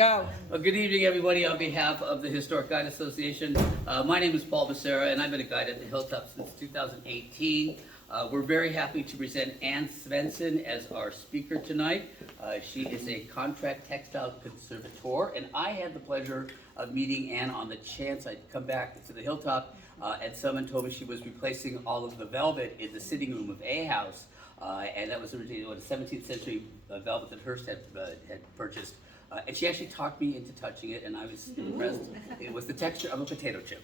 Go. Well, good evening, everybody. On behalf of the Historic Guide Association, my name is Paul Becerra, and I've been a guide at the Hilltop since 2018. We're very happy to present Ann Svenson as our speaker tonight. She is a contract textile conservator, and I had the pleasure of meeting Ann on the chance I'd come back to the Hilltop, and someone told me she was replacing all of the velvet in the sitting room of A House, and that was originally a 17th century velvet that Hearst had purchased. And she actually talked me into touching it, and I was impressed. It was the texture of a potato chip.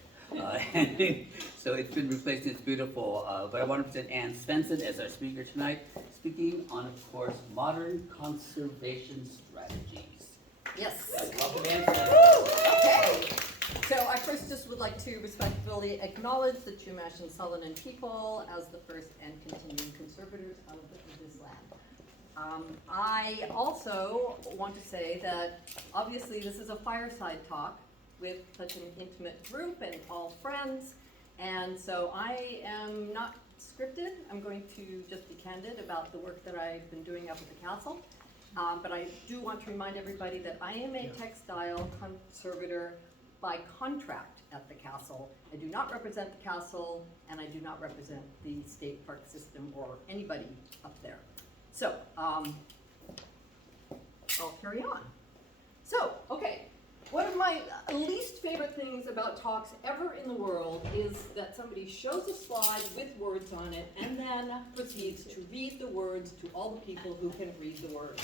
So it's been replaced, it's beautiful. But I want to present Ann Svenson as our speaker tonight, speaking on, of course, modern conservation strategies. Yes. Welcome, Ann. Okay. So I first just would like to respectfully acknowledge the Chumash and Sullivan people as the first and continuing conservators of this land. I also want to say that obviously this is a fireside talk with such an intimate group and all friends, and so I am not scripted. I'm going to just be candid about the work that I've been doing up at the castle, but I do want to remind everybody that I am a textile conservator by contract at the castle. I do not represent the castle, and I do not represent the state park system or anybody up there. So, I'll carry on. So, okay, one of my least favorite things about talks ever in the world is that somebody shows a slide with words on it and then proceeds to read the words to all the people who can read the words.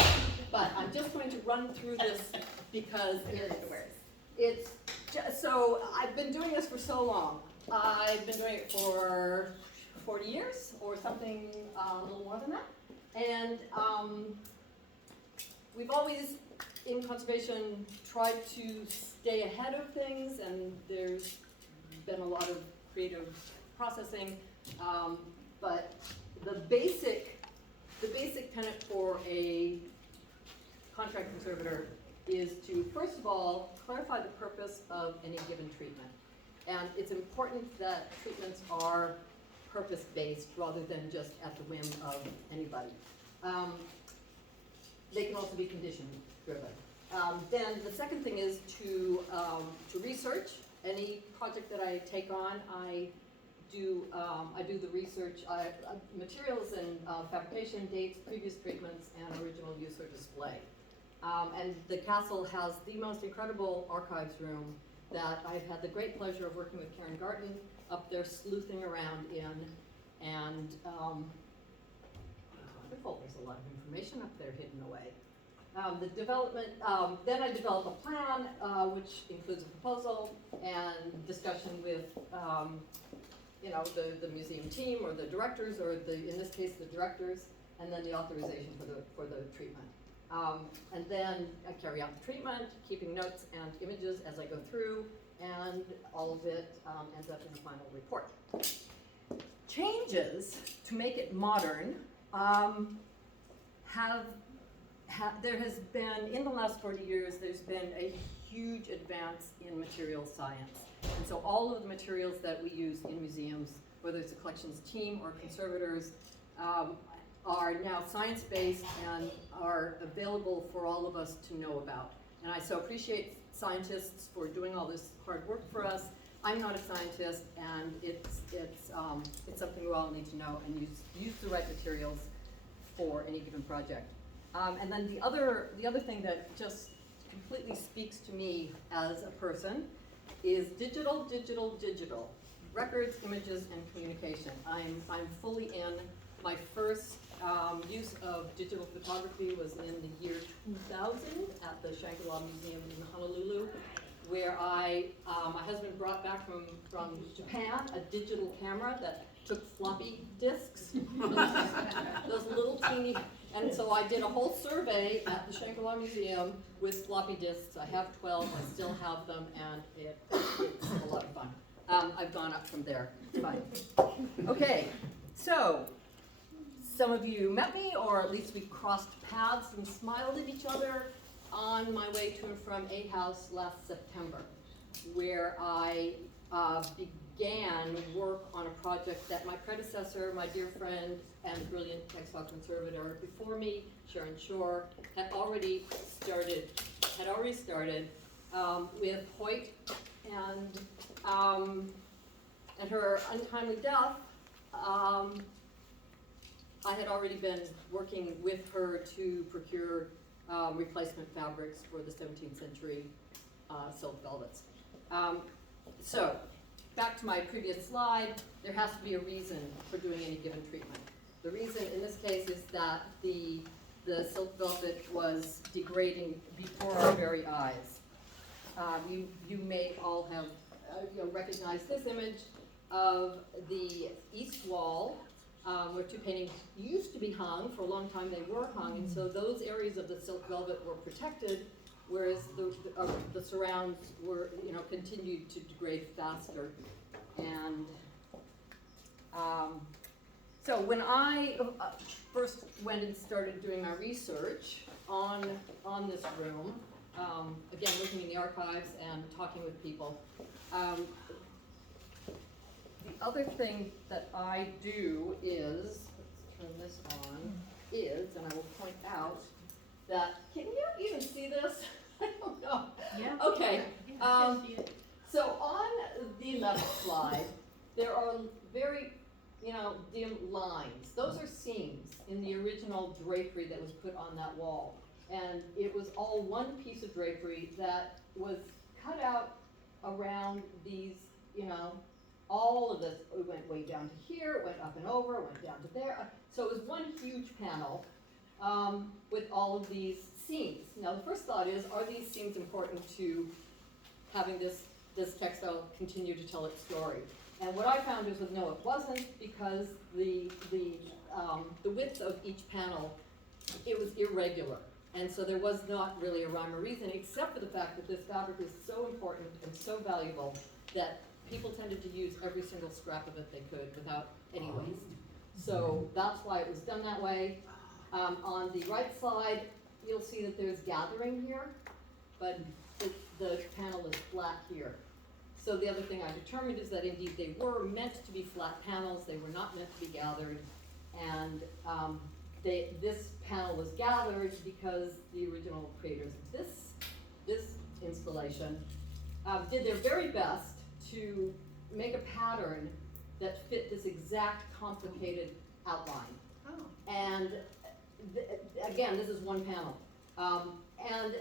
But I'm just going to run through this because it's just, so I've been doing this for so long. I've been doing it for 40 years or something a little more than that. And we've always, in conservation, tried to stay ahead of things, and there's been a lot of creative processing. But the basic tenet for a contract conservator is to, first of all, clarify the purpose of any given treatment. And it's important that treatments are purpose-based rather than just at the whim of anybody. They can also be condition-driven. Then the second thing is to research. Any project that I take on, I do the research, materials and fabrication dates, previous treatments, and original use or display. And the castle has the most incredible archives room that I've had the great pleasure of working with Karen Garten up there sleuthing around in, and wonderful. There's a lot of information up there hidden away. The development, then I develop a plan, which includes a proposal and discussion with, the museum team or the directors, or in this case, the directors, and then the authorization for the treatment. And then I carry out the treatment, keeping notes and images as I go through, and all of it ends up in the final report. Changes to make it modern there has been, in the last 40 years, there's been a huge advance in material science. And so all of the materials that we use in museums, whether it's a collections team or conservators, are now science-based and are available for all of us to know about. And I so appreciate scientists for doing all this hard work for us. I'm not a scientist, and it's something we all need to know and use the right materials for any given project. And then the other thing that just completely speaks to me as a person is digital. Records, images, and communication. I'm fully in. My first use of digital photography was in the year 2000 at the Shangri-La Museum in Honolulu, where my husband brought back from Japan a digital camera that took floppy disks, those little teeny, and so I did a whole survey at the Shangri-La Museum with floppy disks. I have 12, I still have them, and it's a lot of fun. I've gone up from there, it's fine. Okay, so some of you met me, or at least we crossed paths and smiled at each other on my way to and from A House last September, where I began work on a project that my predecessor, my dear friend, and brilliant textile conservator before me, Sharon Shore, had already started with Hoyt, and her untimely death. I had already been working with her to procure replacement fabrics for the 17th century silk velvets. So, back to my previous slide, there has to be a reason for doing any given treatment. The reason in this case is that the silk velvet was degrading before our very eyes. You may all have recognized this image of the east wall, where two paintings used to be hung. For a long time they were hung, and so those areas of the silk velvet were protected, whereas the surrounds were, continued to degrade faster. And so when I first went and started doing my research on this room, again looking in the archives and talking with people, the other thing that I do is, let's turn this on, and I will point out that, can you even see this? I don't know. Yeah. Okay. Yeah, I can see it. So on the left slide, there are very, dim lines. Those are seams in the original drapery that was put on that wall. And it was all one piece of drapery that was cut out around these, all of this. It went way down to here, it went up and over, it went down to there. So it was one huge panel with all of these seams. Now the first thought is, are these seams important to having this textile continue to tell its story? And what I found is that no, it wasn't, because the width of each panel, it was irregular. And so there was not really a rhyme or reason, except for the fact that this fabric is so important and so valuable that people tended to use every single scrap of it they could without any waste. So that's why it was done that way. On the right side, you'll see that there's gathering here, but the panel is flat here. So the other thing I determined is that indeed they were meant to be flat panels, they were not meant to be gathered, and this panel was gathered because the original creators of this installation did their very best to make a pattern that fit this exact complicated outline. Oh. And again, this is one panel. And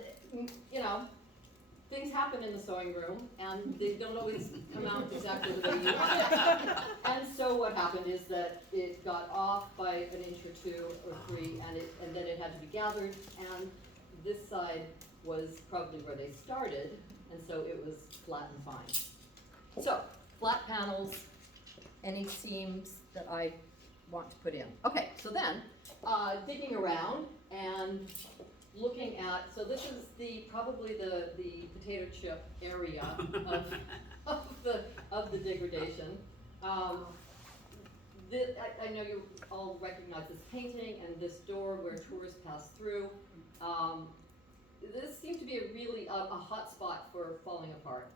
things happen in the sewing room, and they don't always come out exactly the way you want. And so what happened is that it got off by an inch or two or three, and then it had to be gathered, and this side was probably where they started, and so it was flat and fine. So, flat panels, any seams that I want to put in. Okay, so then, digging around and looking at, so this is probably the potato chip area of the degradation. I know you all recognize this painting and this door where tourists pass through. This seemed to be a hot spot for falling apart,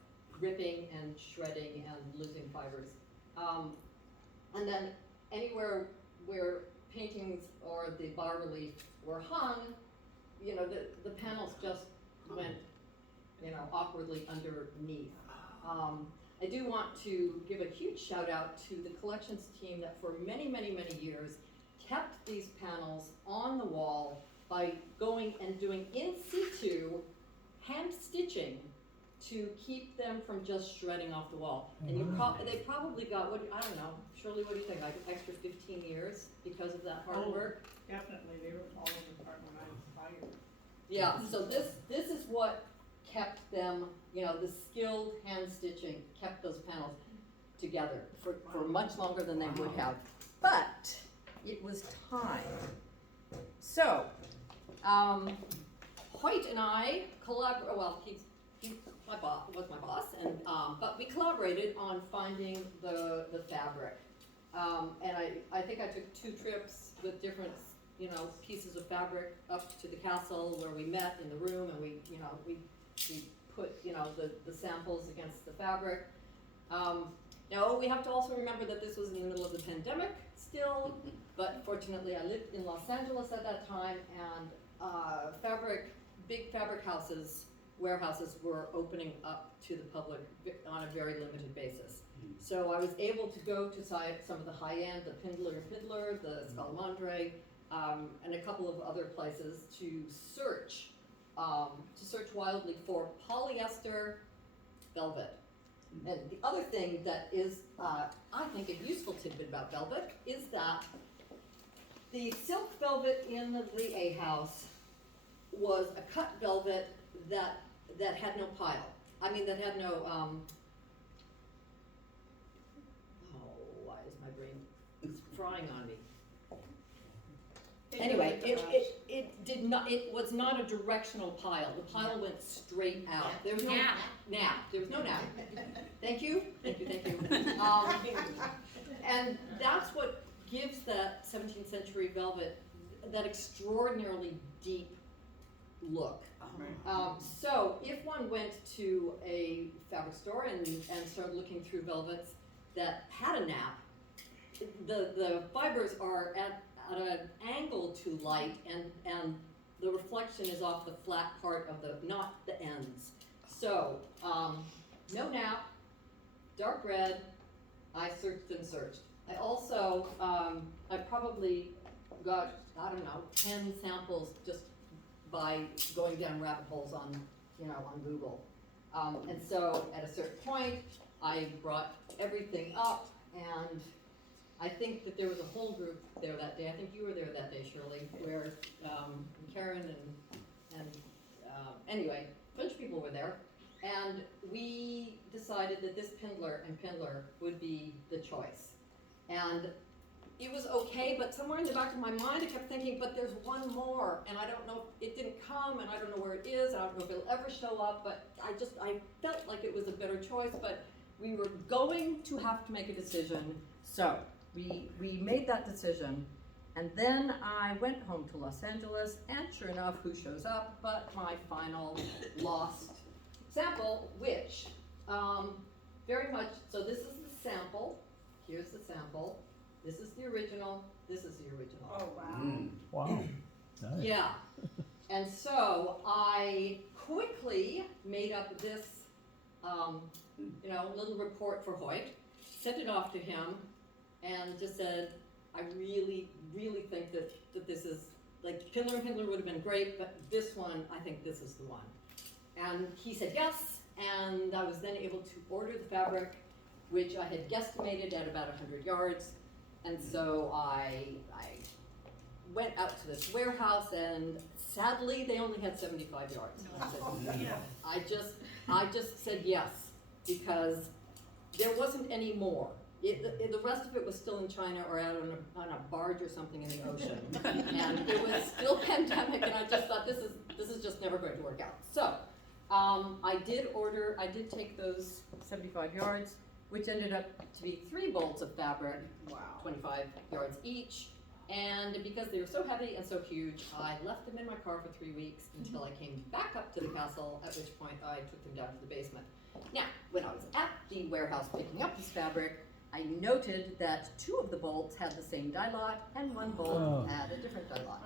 ripping and shredding and losing fibers. And then anywhere where paintings or the bas relief were hung, the panels just went, awkwardly underneath. I do want to give a huge shout out to the collections team that for many, many, many years kept these panels on the wall by going and doing in situ hand stitching to keep them from just shredding off the wall. And they probably got, I don't know, Shirley, what do you think, like an extra 15 years because of that hard work? Definitely, they were falling apart when I was hired. Yeah, so this is what kept them, the skilled hand stitching kept those panels together for much longer than they would have. But it was time. So, Hoyt and I collaborated, well, he's my boss, was my boss, and but we collaborated on finding the fabric. And I think I took 2 trips with different pieces of fabric up to the castle where we met in the room, and we put the samples against the fabric. Now, we have to also remember that this was in the middle of the pandemic still, but fortunately I lived in Los Angeles at that time, and big fabric warehouses were opening up to the public on a very limited basis. So I was able to go to some of the high-end, the Pindler, the Scalamandre, and a couple of other places to search wildly for polyester velvet. And the other thing that is, I think, a useful tidbit about velvet is that the silk velvet in the A house was a cut velvet that had no pile. I mean, that had no, why is my brain frying on me? Anyway, it was not a directional pile. The pile went straight out. There was no nap. There was no nap. Thank you. And that's what gives that 17th century velvet that extraordinarily deep look. So if one went to a fabric store and started looking through velvets that had a nap, the fibers are at an angle to light, and the reflection is off the flat part of not the ends. So, no nap, dark red. I searched and searched. I also, I probably got, 10 samples just by going down rabbit holes on Google. And so at a certain point, I brought everything up, and I think that there was a whole group there that day. I think you were there that day, Shirley, where Karen and anyway, a bunch of people were there. And we decided that this Pindler would be the choice. And it was okay, but somewhere in the back of my mind I kept thinking, but there's one more, and I don't know, it didn't come, and I don't know where it is, I don't know if it'll ever show up, but I felt like it was a better choice, but we were going to have to make a decision. So we made that decision, and then I went home to Los Angeles, and sure enough, who shows up but my final lost sample, which very much, so this is the sample, here's the sample, this is the original, this is the original. Oh, wow. Wow. Nice. Yeah, and so I quickly made up this, little report for Hoyt, sent it off to him, and just said, I really, really think that this is, like, Pindler would have been great, but this one, I think this is the one. And he said yes, and I was then able to order the fabric, which I had guesstimated at about 100 yards. And so I went out to this warehouse, and sadly, they only had 75 yards. I just said yes, because there wasn't any more. The rest of it was still in China or out on a barge or something in the ocean. And it was still pandemic, and I just thought this is just never going to work out. So I did take those 75 yards, which ended up to be 3 bolts of fabric, 25 yards each. And because they were so heavy and so huge, I left them in my car for 3 weeks until I came back up to the castle, at which point I took them down to the basement. Now, when I was at the warehouse picking up this fabric, I noted that 2 of the bolts had the same dye lot, and 1 bolt had a different dye lot.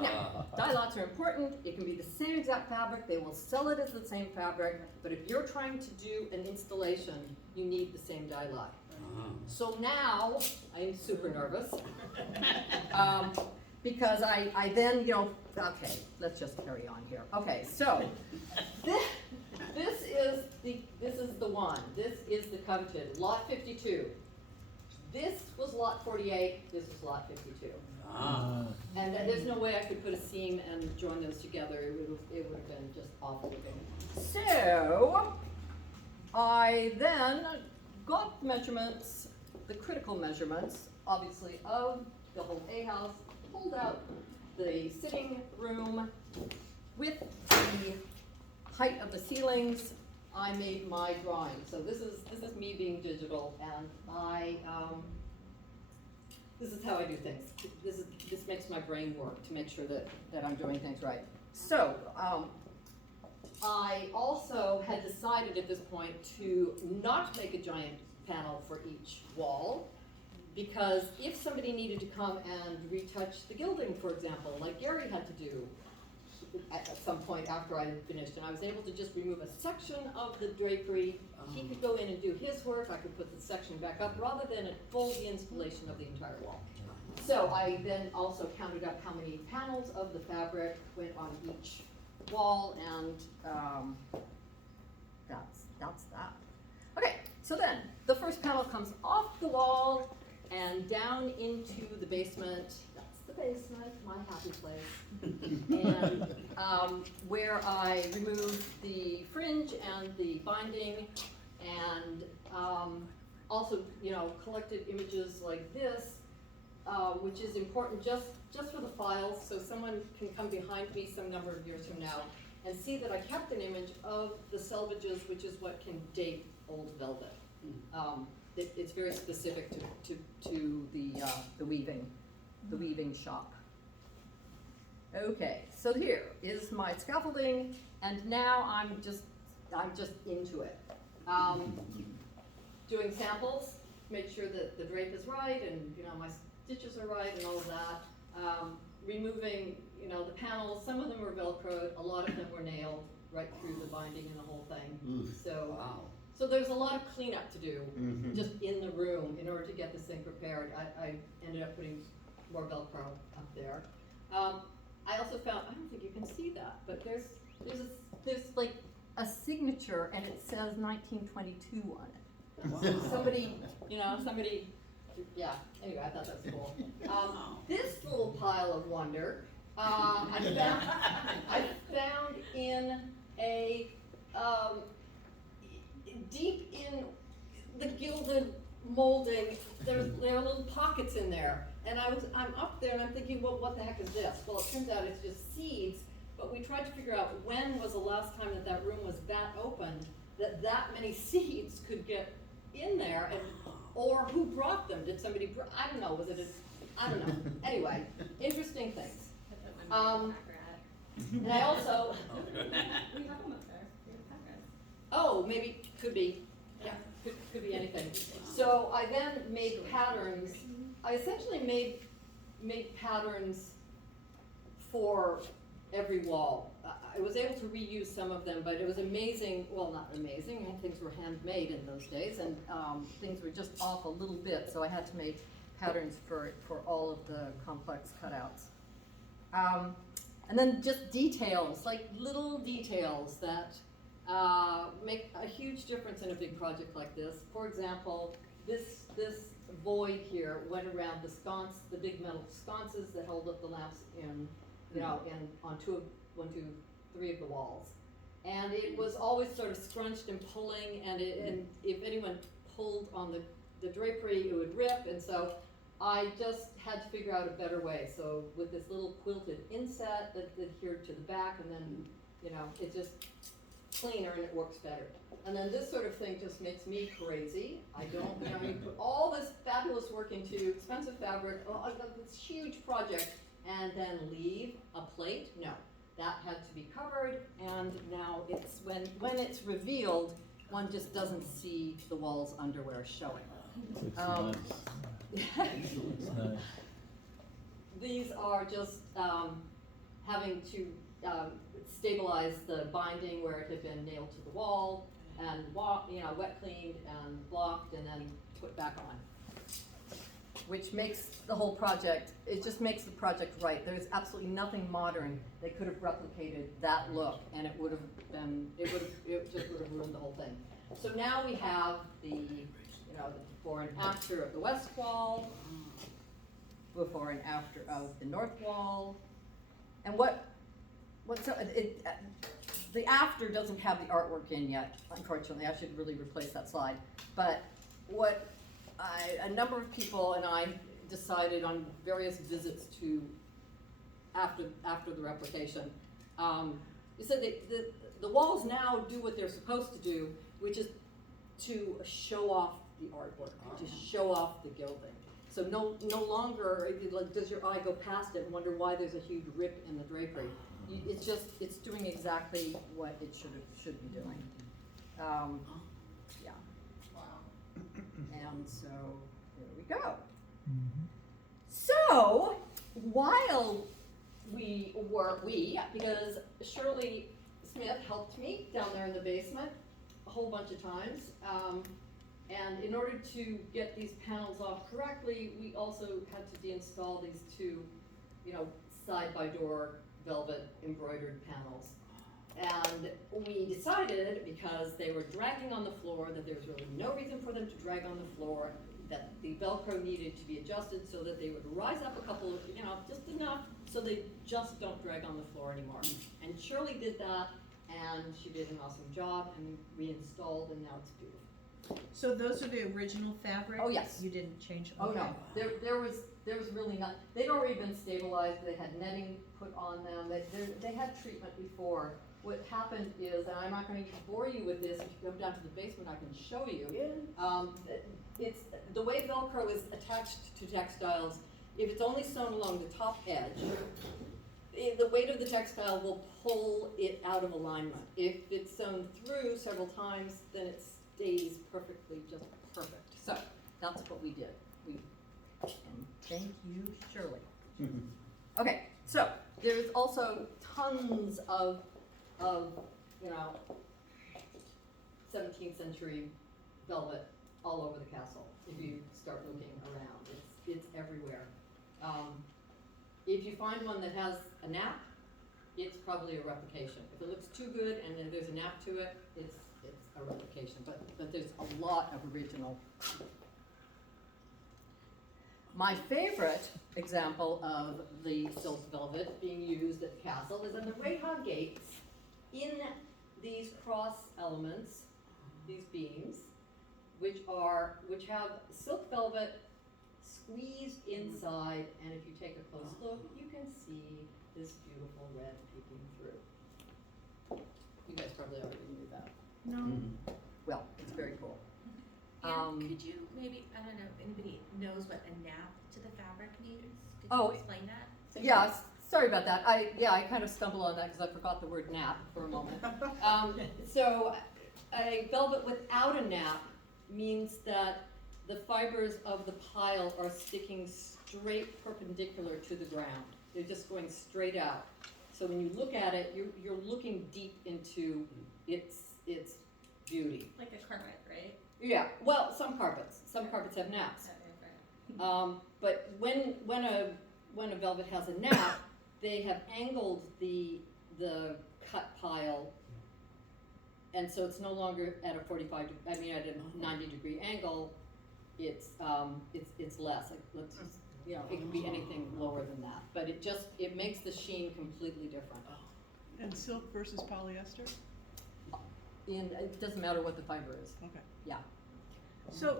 Now, dye lots are important. It can be the same exact fabric. They will sell it as the same fabric, but if you're trying to do an installation, you need the same dye lot. So now, I am super nervous, because I then, okay, let's just carry on here. Okay, so, this is the one. This is the coveted, lot 52. This was lot 48, this was lot 52. And there's no way I could put a seam and join those together. It would have been just awful looking. So, I then got the measurements, the critical measurements, obviously, of the whole A house, pulled out the sitting room with the height of the ceilings. I made my drawing. So this is me being digital, and this is how I do things. This makes my brain work to make sure that I'm doing things right. So I also had decided at this point to not make a giant panel for each wall. Because if somebody needed to come and retouch the gilding, for example, like Gary had to do at some point after I had finished, and I was able to just remove a section of the drapery, he could go in and do his work, I could put the section back up, rather than a full installation of the entire wall. So I then also counted up how many panels of the fabric went on each wall, and that's that. Okay, so then the first panel comes off the wall and down into the basement. That's the basement, my happy place. And where I removed the fringe and the binding, and also, collected images like this, which is important just for the files, so someone can come behind me some number of years from now and see that I kept an image of the selvages, which is what can date old velvet. It's very specific to the weaving shop. Okay, so here is my scaffolding, and now I'm just into it. Doing samples, make sure that the drape is right, and my stitches are right, and all of that. Removing, the panels. Some of them were Velcroed, a lot of them were nailed right through the binding and the whole thing. So. Wow. So there's a lot of cleanup to do, just in the room, in order to get this thing prepared. I ended up putting more Velcro up there. I also found, I don't think you can see that, but there's like a signature, and it says 1922 on it. Wow. So somebody, yeah, anyway, I thought that was cool. This little pile of wonder, I found in a, deep in the gilded molding, there are little pockets in there. And I'm up there and I'm thinking, well, what the heck is this? Well, it turns out it's just seeds, but we tried to figure out when was the last time that room was that open, that many seeds could get in there, or who brought them? Did somebody, I don't know, I don't know. Anyway, interesting things. And I also, We have them up there. We have patterns. oh, maybe, could be, yeah, could be anything. So I then made patterns. I essentially made patterns for every wall. I was able to reuse some of them, but it was amazing, well, not amazing, things were handmade in those days, and things were just off a little bit, so I had to make patterns for all of the complex cutouts. And then just details, like little details that make a huge difference in a big project like this. For example, this void here went around the big metal sconces that hold up the lamps on one, two, three of the walls. And it was always sort of scrunched and pulling, and if anyone pulled on the drapery, it would rip, and so I just had to figure out a better way. So with this little quilted inset that adhered to the back, and then, it's just cleaner and it works better. And then this sort of thing just makes me crazy. I don't, you put all this fabulous work into expensive fabric, this huge project, and then leave a plate? No, that had to be covered, and now it's, when it's revealed, one just doesn't see the walls underwear showing. These are just having to stabilize the binding where it had been nailed to the wall, and wet cleaned and blocked, and then put back on. Which makes the whole project, it just makes the project right. There's absolutely nothing modern that could have replicated that look, and it just would have ruined the whole thing. So now we have the before and after of the west wall, before and after of the north wall, and the after doesn't have the artwork in yet, unfortunately. I should really replace that slide. But a number of people and I decided on various visits to after the replication. We said the walls now do what they're supposed to do, which is to show off the artwork, to show off the gilding. So no longer does your eye go past it and wonder why there's a huge rip in the drapery. It's doing exactly what it should be doing. Yeah. Wow. And so, there we go. So, while because Shirley Smith helped me down there in the basement a whole bunch of times. And in order to get these panels off correctly, we also had to deinstall these two, side-by-door velvet embroidered panels. And we decided, because they were dragging on the floor, that there was really no reason for them to drag on the floor, that the Velcro needed to be adjusted so that they would rise up a couple, just enough so they just don't drag on the floor anymore. And Shirley did that, and she did an awesome job, and we installed, and now it's beautiful. So those are the original fabric? Oh, yes. You didn't change them? Oh, Okay. no, there was really not, they'd already been stabilized, they had netting put on them, they had treatment before. What happened is, and I'm not gonna bore you with this, if you go down to the basement, I can show you. It's, the way Velcro is attached to textiles, if it's only sewn along the top edge, the weight of the textile will pull it out of alignment. If it's sewn through several times, then it stays perfectly, just perfect. So, that's what we did. And thank you, Shirley. Okay, so, there's also tons of 17th century velvet all over the castle. If you start looking around, it's everywhere. If you find one that has a nap, it's probably a replication. If it looks too good and then there's a nap to it, it's a replication. But there's a lot of original. My favorite example of the silk velvet being used at the castle is in the Rayhon gates. In these cross elements, these beams, which have silk velvet squeezed inside, and if you take a close look, you can see this beautiful red peeking through. You guys probably already knew that. No. Well, it's very cool. And could you maybe, I don't know if anybody knows what a nap to the fabric means? Could Oh, you explain that? Yeah, sorry about that. I kind of stumbled on that because I forgot the word nap for a moment. So a velvet without a nap means that the fibers of the pile are sticking straight perpendicular to the ground. They're just going straight out. So when you look at it, you're looking deep into its beauty. Like a carpet, right? Yeah, well, some carpets have naps. But when a velvet has a nap, they have angled the cut pile, and so it's no longer at at a 90-degree angle. It's less. Like, let's just, it can be anything lower than that. But it makes the sheen completely different. And silk versus polyester? It doesn't matter what the fiber is. Okay. Yeah. So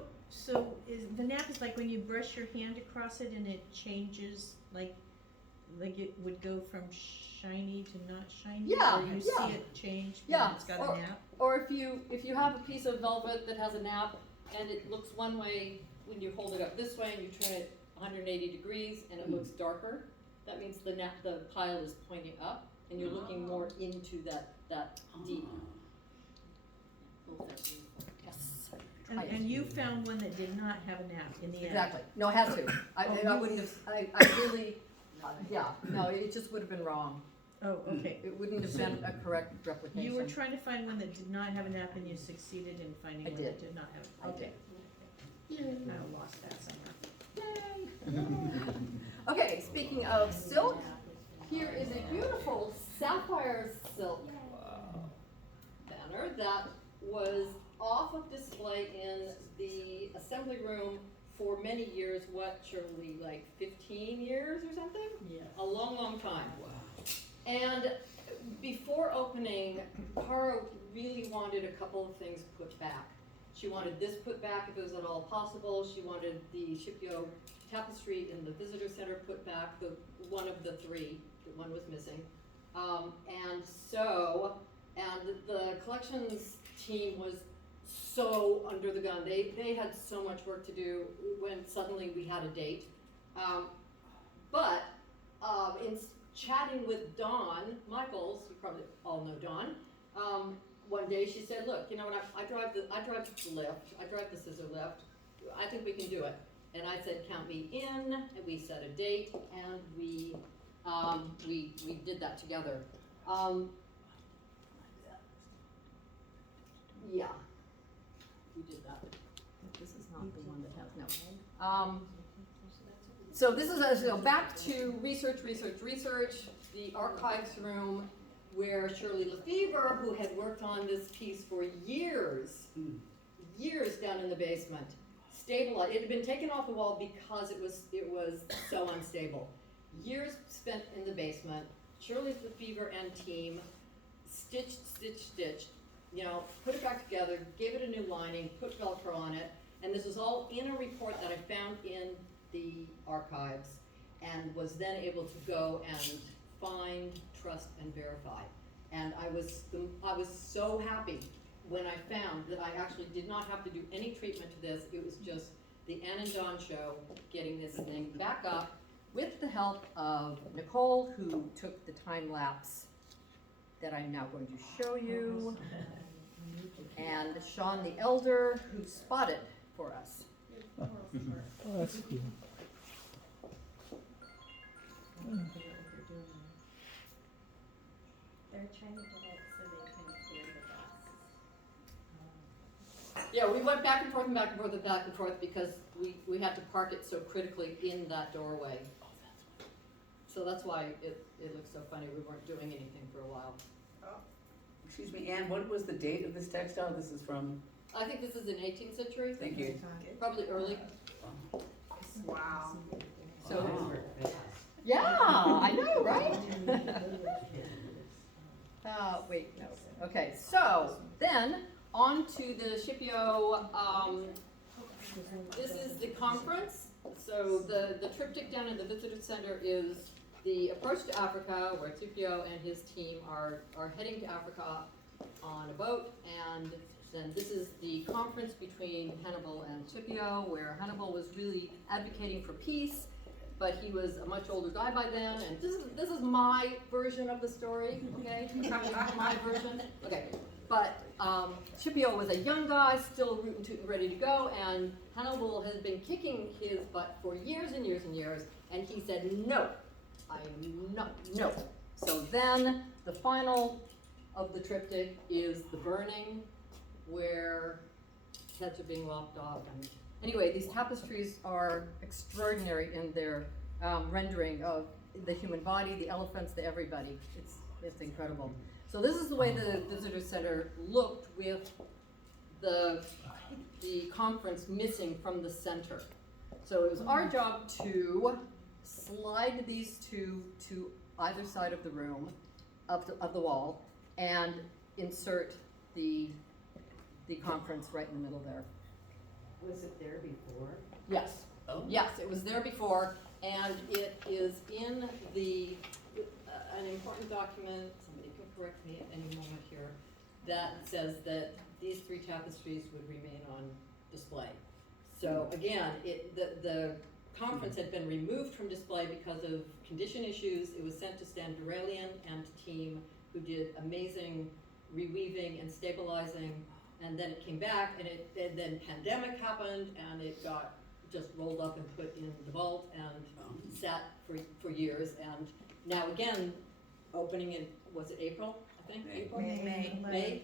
is the nap is like when you brush your hand across it and it changes, like it would go from shiny to not shiny? Yeah, Or you yeah. see it change Yeah, when it's got or- a nap? Or if you have a piece of velvet that has a nap and it looks one way when you hold it up this way and you turn it 180 degrees and it looks darker, that means the pile is pointing up and you're looking more into that deep. Yes. And you found one that did not have a nap in the end? Exactly. No, it has to. I wouldn't have. I really. Yeah. No, it just would have been wrong. Oh, okay. It wouldn't have been a correct replication. You were trying to find one that did not have a nap and you succeeded in finding I one did. that did not have I it. Okay. I lost that somewhere. Okay, speaking of silk, here is a beautiful sapphire silk banner that was off of display in the assembly room for many years, Shirley, like 15 years or something? Yeah. A long, long time. And before opening, Cara really wanted a couple of things put back. She wanted this put back if it was at all possible. She wanted the Shipyo tapestry in the visitor center put back, one of the three. One was missing. And the collections team was so under the gun. They had so much work to do when suddenly we had a date. But in chatting with Dawn Michaels, you probably all know Dawn, one day she said, look, you know what, I drive the lift, I drive the scissor lift, I think we can do it. And I said, count me in, and we set a date, and we did that together. Yeah, we did that. This is not the one that has, no. So this is, so back to research, the archives room where Shirley Lefevre, who had worked on this piece for years down in the basement, stabilized. It had been taken off the wall because it was so unstable. Years spent in the basement, Shirley Lefevre and team stitched, you know, put it back together, gave it a new lining, put Velcro on it, and this was all in a report that I found in the archives, and was then able to go and find, trust, and verify. And I was so happy when I found that I actually did not have to do any treatment to this. It was just the Ann and Dawn show, getting this thing back up with the help of Nicole, who took the time lapse that I'm now going to show you, and Sean the Elder, who spotted for us. Oh, that's cool. They're trying to get it so they can clear the bus. Yeah, we went back and forth and back and forth and back and forth because we had to park it so critically in that doorway. So that's why it looks so funny. We weren't doing anything for a while. Excuse me, Anne, what was the date of this textile? This is from, I think this is in 18th century. thank you. Probably early. Wow. So, Oh. yeah, I know, right? Wait, no. Okay, so then on to the Scipio. This is the conference. So the triptych down in the visitor center is the approach to Africa, where Scipio and his team are heading to Africa on a boat, and then this is the conference between Hannibal and Scipio, where Hannibal was really advocating for peace, but he was a much older guy by then, and this is my version of the story, okay? My version, okay. But Scipio was a young guy, still rootin' tootin' ready to go, and Hannibal has been kicking his butt for years and years and years, and he said, no, I'm not, no. So then, the final of the triptych is the burning, where heads are being lopped off. And anyway, these tapestries are extraordinary in their rendering of the human body, the elephants, the everybody. It's incredible. So this is the way the visitor center looked with the conference missing from the center. So it was our job to slide these two to either side of the room, of the wall, and insert the conference right in the middle there. Was it there before? Yes. Oh. Yes, it was there before, and it is in the an important document. Somebody can correct me at any moment here. That says that these three tapestries would remain on display. So again, the conference had been removed from display because of condition issues. It was sent to Stan Duralian and team, who did amazing reweaving and stabilizing, and then it came back, and then pandemic happened, and it got just rolled up and put in the vault and sat for years, and now again, opening in, was it April, I think? May. April? May.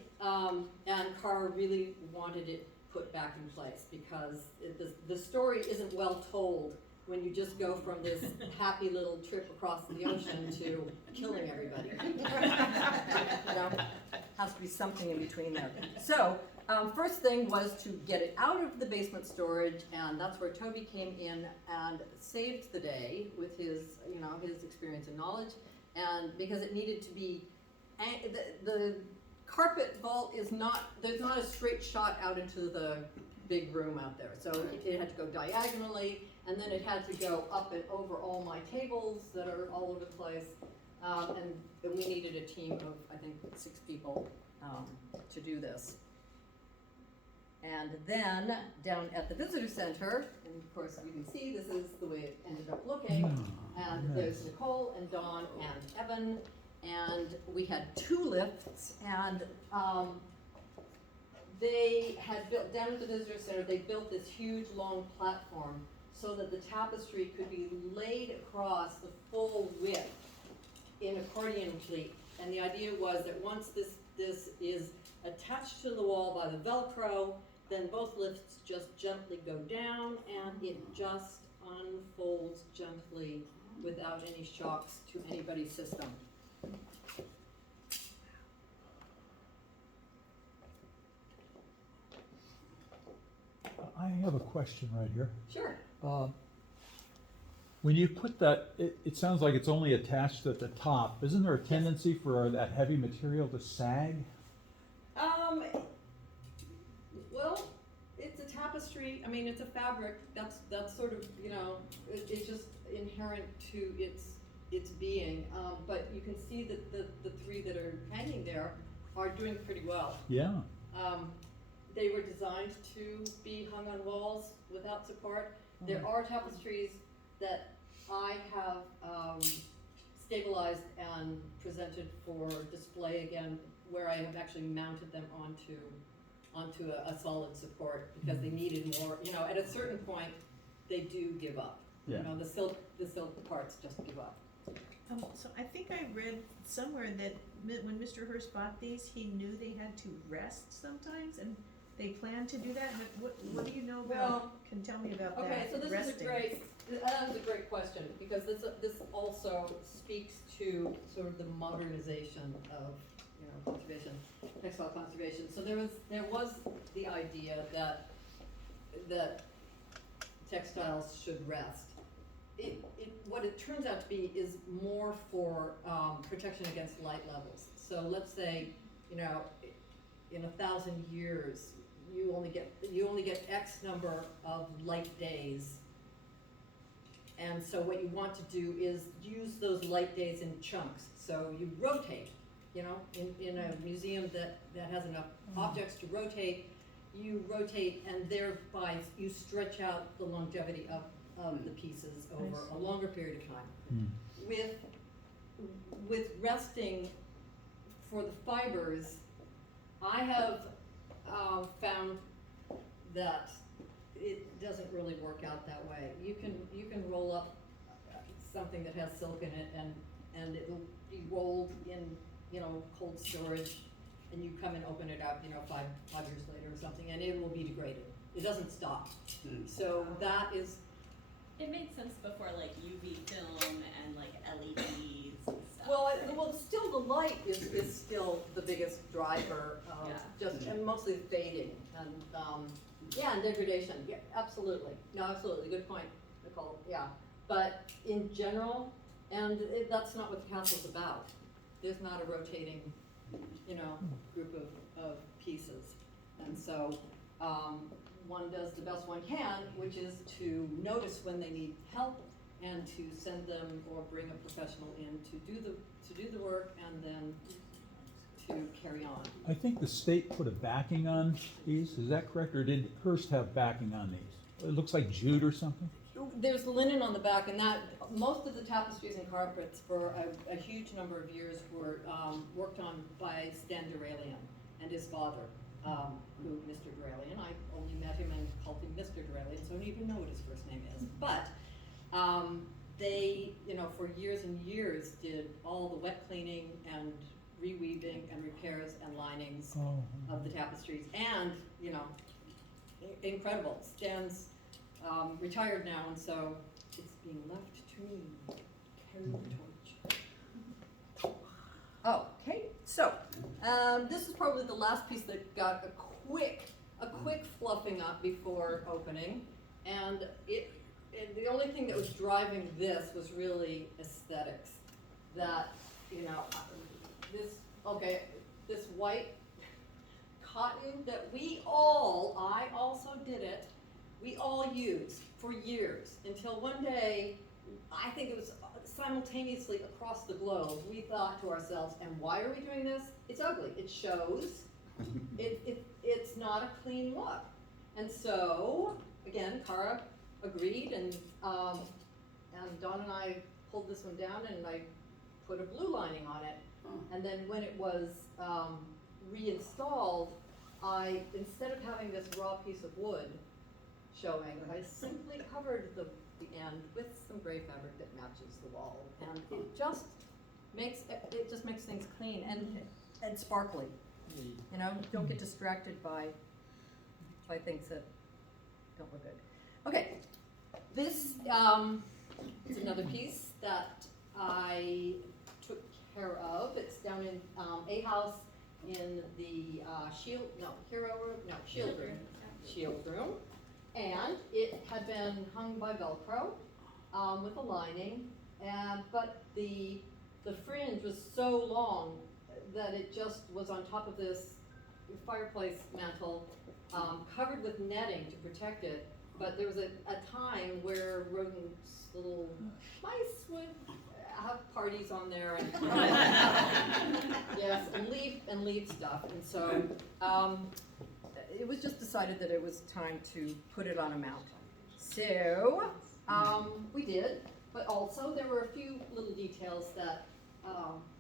And Carr really wanted it put back in place because the story isn't well told when you just go from this happy little trip across the ocean to killing everybody. You know, has to be something in between there. So, first thing was to get it out of the basement storage, and that's where Toby came in and saved the day with his, you know, his experience and knowledge, and because it needed to be, the carpet vault is not, there's not a straight shot out into the big room out there. So it had to go diagonally, and then it had to go up and over all my tables that are all over the place. And we needed a team of, I think, 6 people to do this. And then down at the visitor center, and of course you can see this is the way it ended up looking. And there's Nicole and Dawn and Evan. And we had 2 lifts, and they had built, down at the visitor center, they built this huge long platform so that the tapestry could be laid across the full width in accordion pleat. And the idea was that once this is attached to the wall by the Velcro, then both lifts just gently go down and it just unfolds gently without any shocks to anybody's system. I have a question right here. Sure. When you put that, it sounds like it's only attached at the top. Isn't there a tendency for that heavy material to sag? Well, it's a tapestry. I mean, it's a fabric. That's sort of, you know, it's just inherent to its being. But you can see that the three that are hanging there are doing pretty well. Yeah. They were designed to be hung on walls without support. There are tapestries that I have stabilized and presented for display again, where I have actually mounted them onto a solid support because they needed more. You know, at a certain point, they do give up. Yeah. You know, the silk parts just give up. So I think I read somewhere that when Mr. Hearst bought these, he knew they had to rest sometimes, and they planned to do that. And what do you know about? Well, can tell me about Okay, that. so this resting. that is a great question, because this also speaks to sort of the modernization of, you know, conservation, textile conservation. So there was the idea that textiles should rest. What it turns out to be is more for protection against light levels. So let's say, you know, in 1,000 years, you only get X number of light days. And so what you want to do is use those light days in chunks. So you rotate, you know, in a museum that has enough objects to rotate, you rotate and thereby you stretch out the longevity of the pieces over a longer period of time. With resting for the fibers, I have found that it doesn't really work out that way. You can roll up something that has silk in it and it'll be rolled in, you know, cold storage, and you come and open it up, you know, five years later or something, and it will be degraded. It doesn't stop. So that is. It made sense before, like UV film and like LEDs and stuff. Well, still the light is still the biggest driver, and mostly fading and and degradation. Yeah, absolutely. No, absolutely. Good point, Nicole. Yeah, but in general, and that's not what the castle's about. There's not a rotating, you know, group of pieces, and so one does the best one can, which is to notice when they need help and to send them or bring a professional in to do the work and then to carry on. I think the state put a backing on these. Is that correct, or did Hearst have backing on these? It looks like jute or something. There's linen on the back, and that most of the tapestries and carpets for a huge number of years were worked on by Stan Duralian and his father, who Mr. Duralian. I only met him and called him Mr. Duralian, so I don't even know what his first name is. But they, you know, for years and years did all the wet cleaning and reweaving and repairs and linings of the tapestries, and, you know, incredible. Stan's retired now, and so it's being left to me. Carry the torch. Okay, so this is probably the last piece that got a quick fluffing up before opening, and the only thing that was driving this was really aesthetics. That, you know, this white cotton that I also did it, we all used for years until one day, I think it was simultaneously across the globe, we thought to ourselves, and why are we doing this? It's ugly, it shows, it's not a clean look. And so, again, Cara agreed, and Dawn and I pulled this one down and I put a blue lining on it. And then when it was reinstalled, instead of having this raw piece of wood showing, I simply covered the end with some gray fabric that matches the wall, and it just makes things clean and sparkly. You know, don't get distracted by things that don't look good. Okay, this is another piece that I took care of. It's down in a house in the Shield room, and it had been hung by Velcro with a lining, but the fringe was so long that it just was on top of this fireplace mantle, covered with netting to protect it. But there was a time where rodents, little mice, would have parties on there and yes, and leave stuff. And so it was just decided that it was time to put it on a mount. So we did, but also there were a few little details that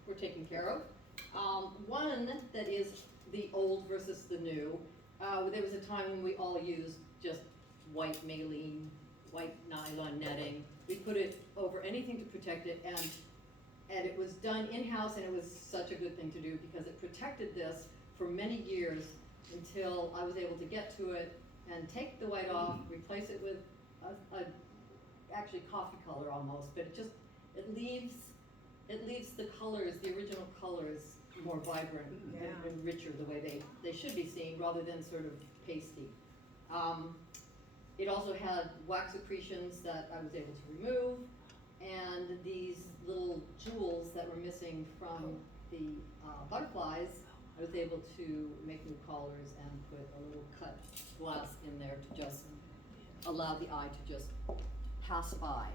were taken care of. One that is the old versus the new. There was a time when we all used just white maline, white nylon netting. We put it over anything to protect it, and it was done in-house, and it was such a good thing to do because it protected this for many years until I was able to get to it and take the white off, replace it with actually coffee color almost, but it leaves the colors, the original colors, more vibrant and richer the way they should be seen, rather than sort of pasty. It also had wax accretions that I was able to remove, and these little jewels that were missing from the butterflies, I was able to make new collars and put a little cut glass in there to just allow the eye to just pass by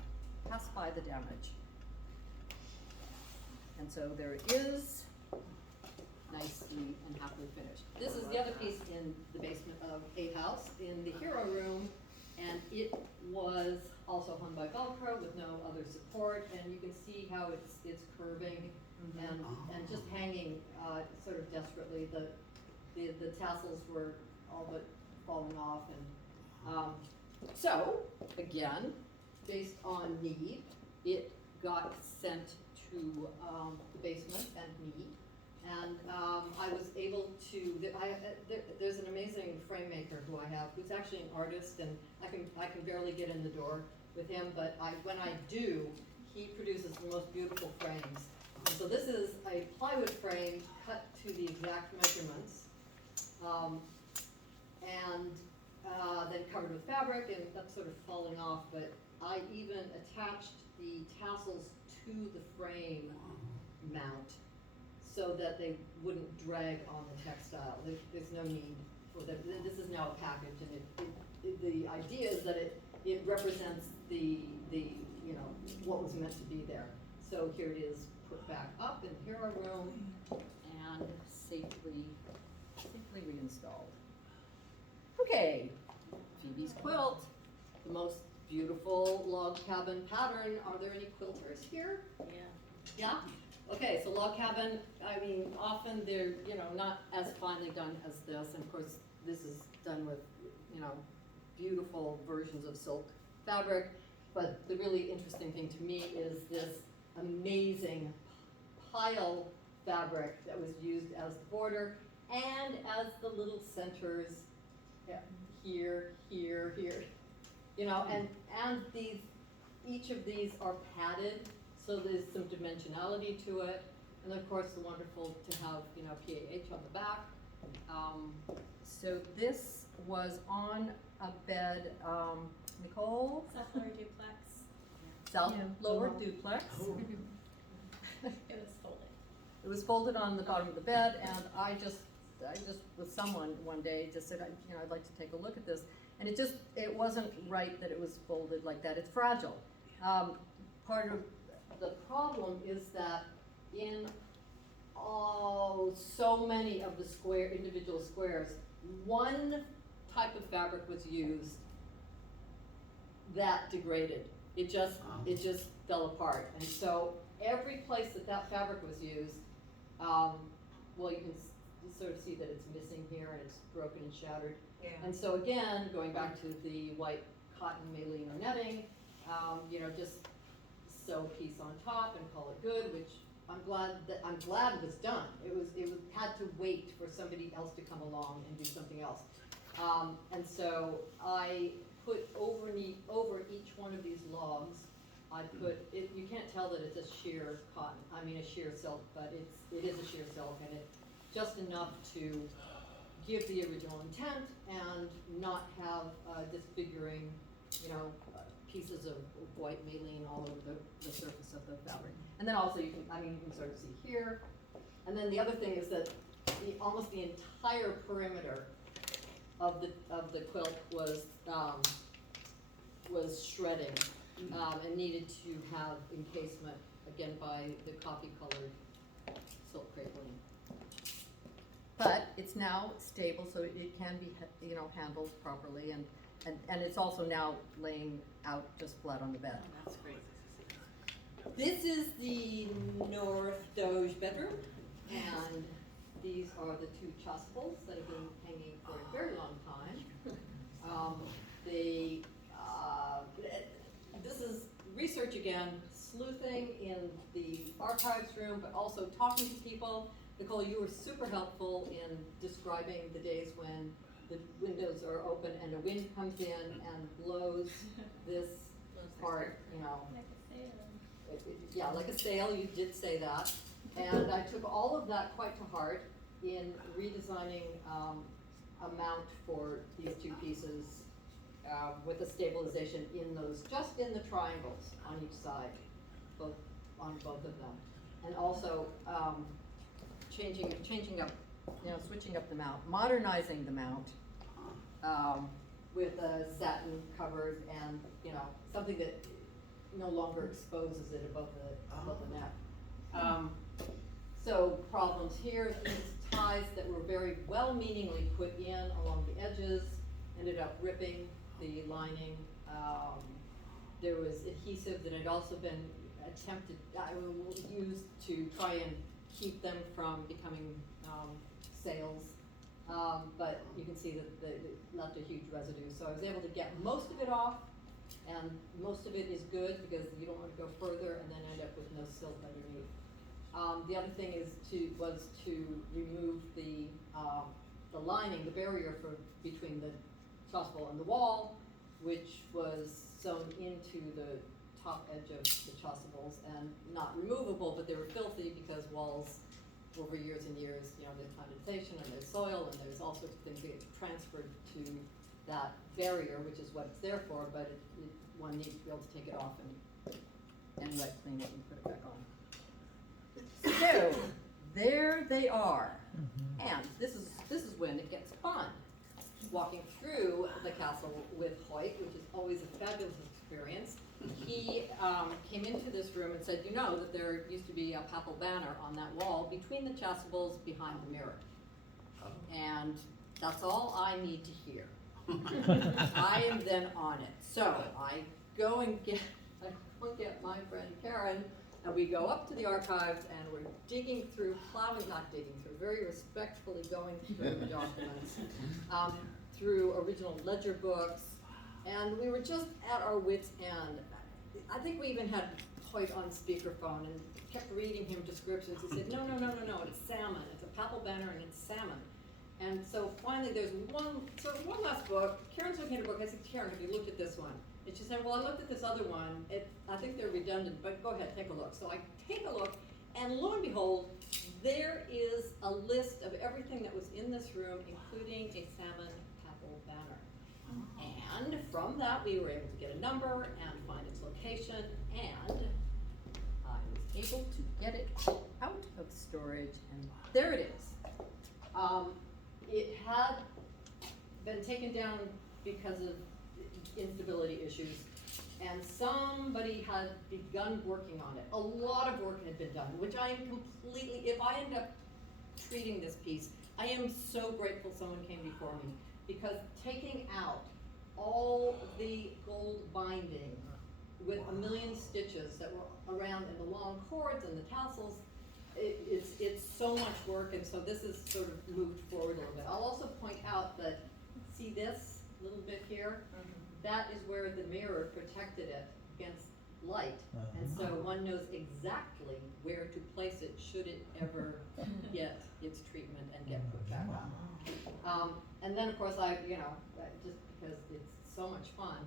the damage. And so there it is, nicely and happily finished. This is the other piece in the basement of a house in the hero room, and it was also hung by Velcro with no other support, and you can see how it's curving and just hanging sort of desperately. The tassels were all but falling off, and so again, based on need, it got sent to the basement and me. And I was able to, there's an amazing frame maker who I have, who's actually an artist, and I can barely get in the door with him, but when I do, he produces the most beautiful frames. And so this is a plywood frame cut to the exact measurements, and then covered with fabric, and that's sort of falling off, but I even attached the tassels to the frame mount, so that they wouldn't drag on the textile. There's no need for that. This is now a package, and the idea is that it represents the what was meant to be there. So here it is, put back up in the hero room and safely reinstalled. Okay, Phoebe's quilt, the most beautiful log cabin pattern. Are there any quilters here? Yeah? Okay, so log cabin, I mean, often they're, not as finely done as this, and of course, this is done with, beautiful versions of silk fabric, but the really interesting thing to me is this amazing pile fabric that was used as the border and as the little centers here, and each of these are padded, so there's some dimensionality to it, and of course, it's wonderful to have, PAH on the back. So this was on a bed, Nicole? South lower duplex. South Yeah. lower duplex. It was folded. It was folded on the bottom of the bed, and I just with someone one day just said, I'd like to take a look at this, and it wasn't right that it was folded like that. It's fragile. Part of the problem is that in so many of the individual squares, one type of fabric was used that degraded. It just fell apart, and so every place that fabric was used, you can sort of see that it's missing here and it's broken and shattered. Yeah. And so again, going back to the white cotton merino netting, just sew a piece on top and call it good, which I'm glad it was done. It had to wait for somebody else to come along and do something else. And so I put over each one of these logs, I put it. You can't tell that it's a sheer cotton. I mean a sheer silk, but it is a sheer silk, and it's just enough to give the original intent and not have disfiguring, pieces of white maline all over the surface of the fabric. And then also you can sort of see here. And then the other thing is that almost the entire perimeter of the quilt was shredding and needed to have encasement, again, by the coffee colored silk crepeline. But it's now stable, so it can be, handled properly, and it's also now laying out just flat on the bed. Oh, that's great. This is the North Doge bedroom, and these are the two chasubles that have been hanging for a very long time. This is research again, sleuthing in the archives room, but also talking to people. Nicole, you were super helpful in describing the days when the windows are open and a wind comes in and blows this part, Like a sailor. yeah, like a sail, you did say that. And I took all of that quite to heart in redesigning a mount for these two pieces with a stabilization just in the triangles on each side, on both of them. And also changing up, switching up the mount, modernizing the mount with a satin covered and, something that no longer exposes it above the neck. So problems here, these ties that were very well-meaningly put in along the edges ended up ripping the lining. There was adhesive that had also been used to try and keep them from becoming sails. But you can see that it left a huge residue. So I was able to get most of it off, and most of it is good because you don't want to go further and then end up with no silk underneath. The other thing was to remove the lining, the barrier between the chasuble and the wall, which was sewn into the top edge of the chasubles and not removable, but they were filthy because walls over years and years, there's condensation and there's soil and there's all sorts of things that get transferred to that barrier, which is what it's there for, but one needs to be able to take it off and wet clean it and put it back on. So, there they are. And this is when it gets fun. Walking through the castle with Hoyt, which is always a fabulous experience. He came into this room and said, that there used to be a papal banner on that wall between the chasubles behind the mirror. And that's all I need to hear. I am then on it. So I go and get my friend Karen, and we go up to the archives and we're very respectfully going through the documents, through original ledger books, and we were just at our wits' end. I think we even had Hoyt on speakerphone and kept reading him descriptions. He said, no, it's salmon. It's a papal banner and it's salmon. And so finally there's one last book. Karen's looking at a book. I said, Karen, have you looked at this one? And she said, well, I looked at this other one. I think they're redundant, but go ahead, take a look. So I take a look, and lo and behold, there is a list of everything that was in this room, including a salmon papal banner. And from that, we were able to get a number and find its location, and I was able to get it out of storage, and there it is. It had been taken down because of instability issues, and somebody had begun working on it. A lot of work had been done, which I am completely, if I end up treating this piece, I am so grateful someone came before me, because taking out all the gold binding with a million stitches that were around in the long cords and the tassels, it's so much work, and so this is sort of moved forward a little bit. I'll also point out that, see this little bit here? That is where the mirror protected it against light, and so one knows exactly where to place it should it ever get its treatment and get put back on. And then of course just because it's so much fun,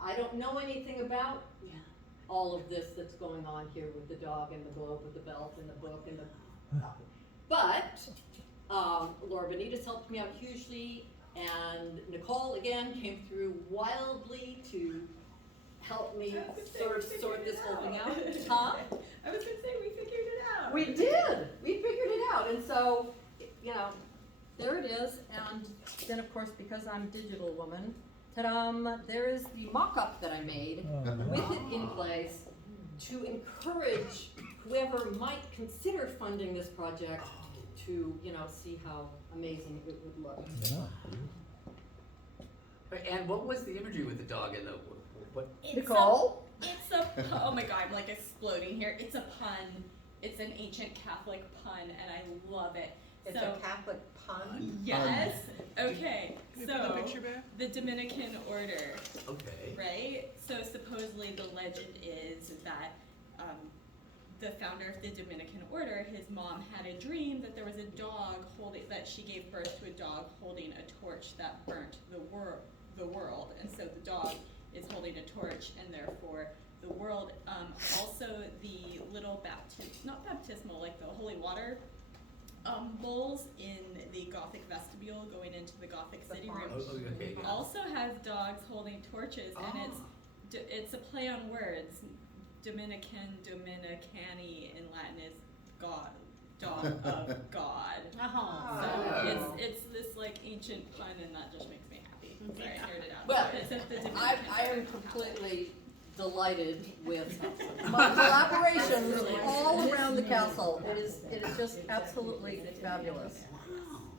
I don't know anything about all of this that's going on here with the dog and the globe with the belt and the book and the, but Laura Benitez helped me out hugely, and Nicole again came through wildly to help me sort of sort this whole thing out. Huh? I was gonna say, we figured it out. We did. We figured it out, and so there it is. And then of course, because I'm a digital woman, ta-da! There is the mock-up that I made with it in place to encourage whoever might consider funding this project to see how amazing it would look. And what was the imagery with the dog and the what? Nicole? It's a oh my god, I'm like exploding here. It's a pun. It's an ancient Catholic pun, and I love it. It's a Catholic pun? Yes. Okay. Can you put the So picture back? the Dominican order, Okay. right? So supposedly the legend is that the founder of the Dominican order, his mom had a dream that there was a dog that she gave birth to a dog holding a torch that burnt the world, and so the dog is holding a torch, and therefore the world. Also, the little not baptismal, like the holy water bowls in the Gothic vestibule going into the Gothic city room Okay. also has dogs holding torches, and it's a play on words. Dominicani in Latin is God, dog of God. So it's this like ancient pun, and that just makes me happy. Sorry, I heard it out. Well, It's at the Dominican I am order. completely delighted with my collaborations all around the castle. It is just absolutely fabulous.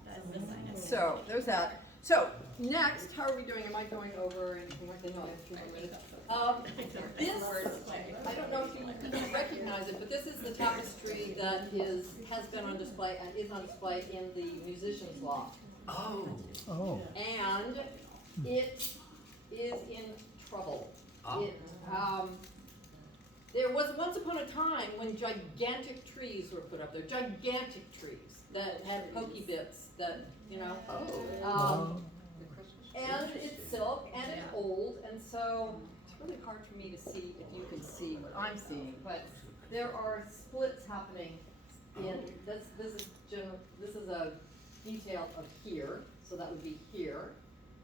That's the sign of So there's that. So next, how are we doing? Am I going over anything like that? No, I have 2 more minutes. This, I don't know if you recognize it, but this is the tapestry that has been on display and is on display in the musician's loft. Oh. And it is in trouble. There was once upon a time when gigantic trees were put up there, gigantic trees that had pokey bits that, and it's silk and it's old, and so it's really hard for me to see if you can see what I'm seeing, but there are splits happening in, this is a detail of here, so that would be here.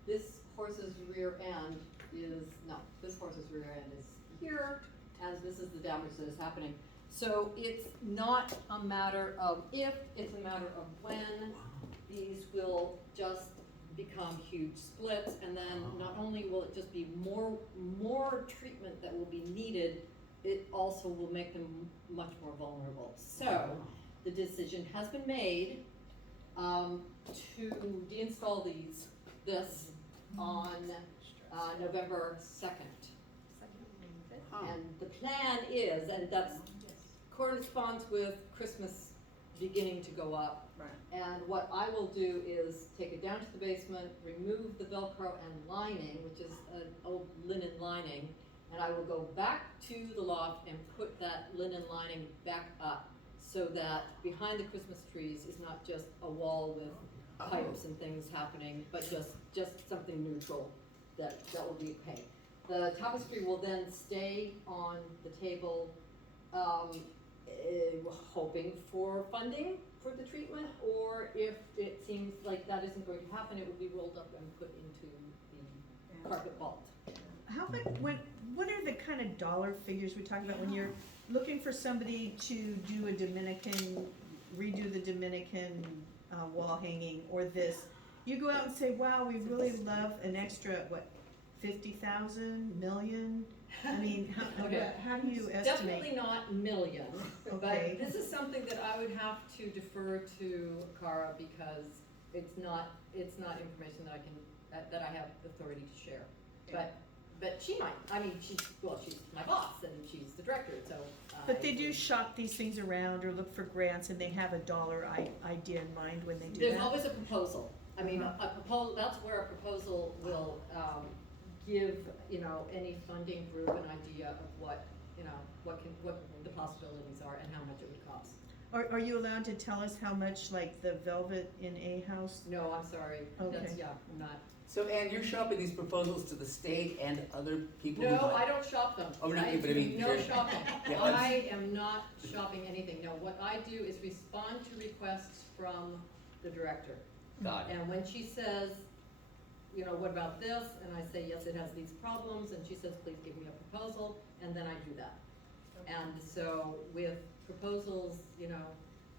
This horse's rear end this horse's rear end is here, and this is the damage that is happening. So it's not a matter of if, it's a matter of when. These will just become huge splits, and then not only will it just be more treatment that will be needed, it also will make them much more vulnerable. So the decision has been made to deinstall this on November 2nd. And the plan is, and that corresponds with Christmas beginning to go up. Right. And what I will do is take it down to the basement, remove the Velcro and lining, which is an old linen lining, and I will go back to the loft and put that linen lining back up so that behind the Christmas trees is not just a wall with pipes and things happening, but just something neutral that will be okay. The tapestry will then stay on the table, hoping for funding for the treatment, or if it seems like that isn't going to happen, it will be rolled up and put into the carpet vault. How about what are the kind of dollar figures we talk about when you're looking for somebody to do redo the Dominican wall hanging or this? You go out and say, wow, we really love an extra, 50,000, million? I mean, how do you estimate? Definitely not million, Okay. but this is something that I would have to defer to Cara because it's not information that I have authority to share. But but she might, I mean, she's my boss and she's the director, so. But they I do would- shop these things around or look for grants and they have a dollar idea in mind when they do There's that? always a proposal. I mean, a proposal, that's where a proposal will, give, you know, any funding group an idea of what, you know, what the possibilities are and how much it would cost. Are you allowed to tell us how much, like, the velvet in A house? No, I'm sorry, that's, Okay. yeah, I'm not. So Ann, you're shopping these proposals to the state and other people who No, might- I don't shop them. Oh, not you, but I mean, No you're- shopping. Yeah, I am not shopping anything. No, what I do is respond to requests from the director. Got it. And when she says, you know, what about this? And I say, yes, it has these problems, and she says, please give me a proposal, and then I do that. And so with proposals, you know,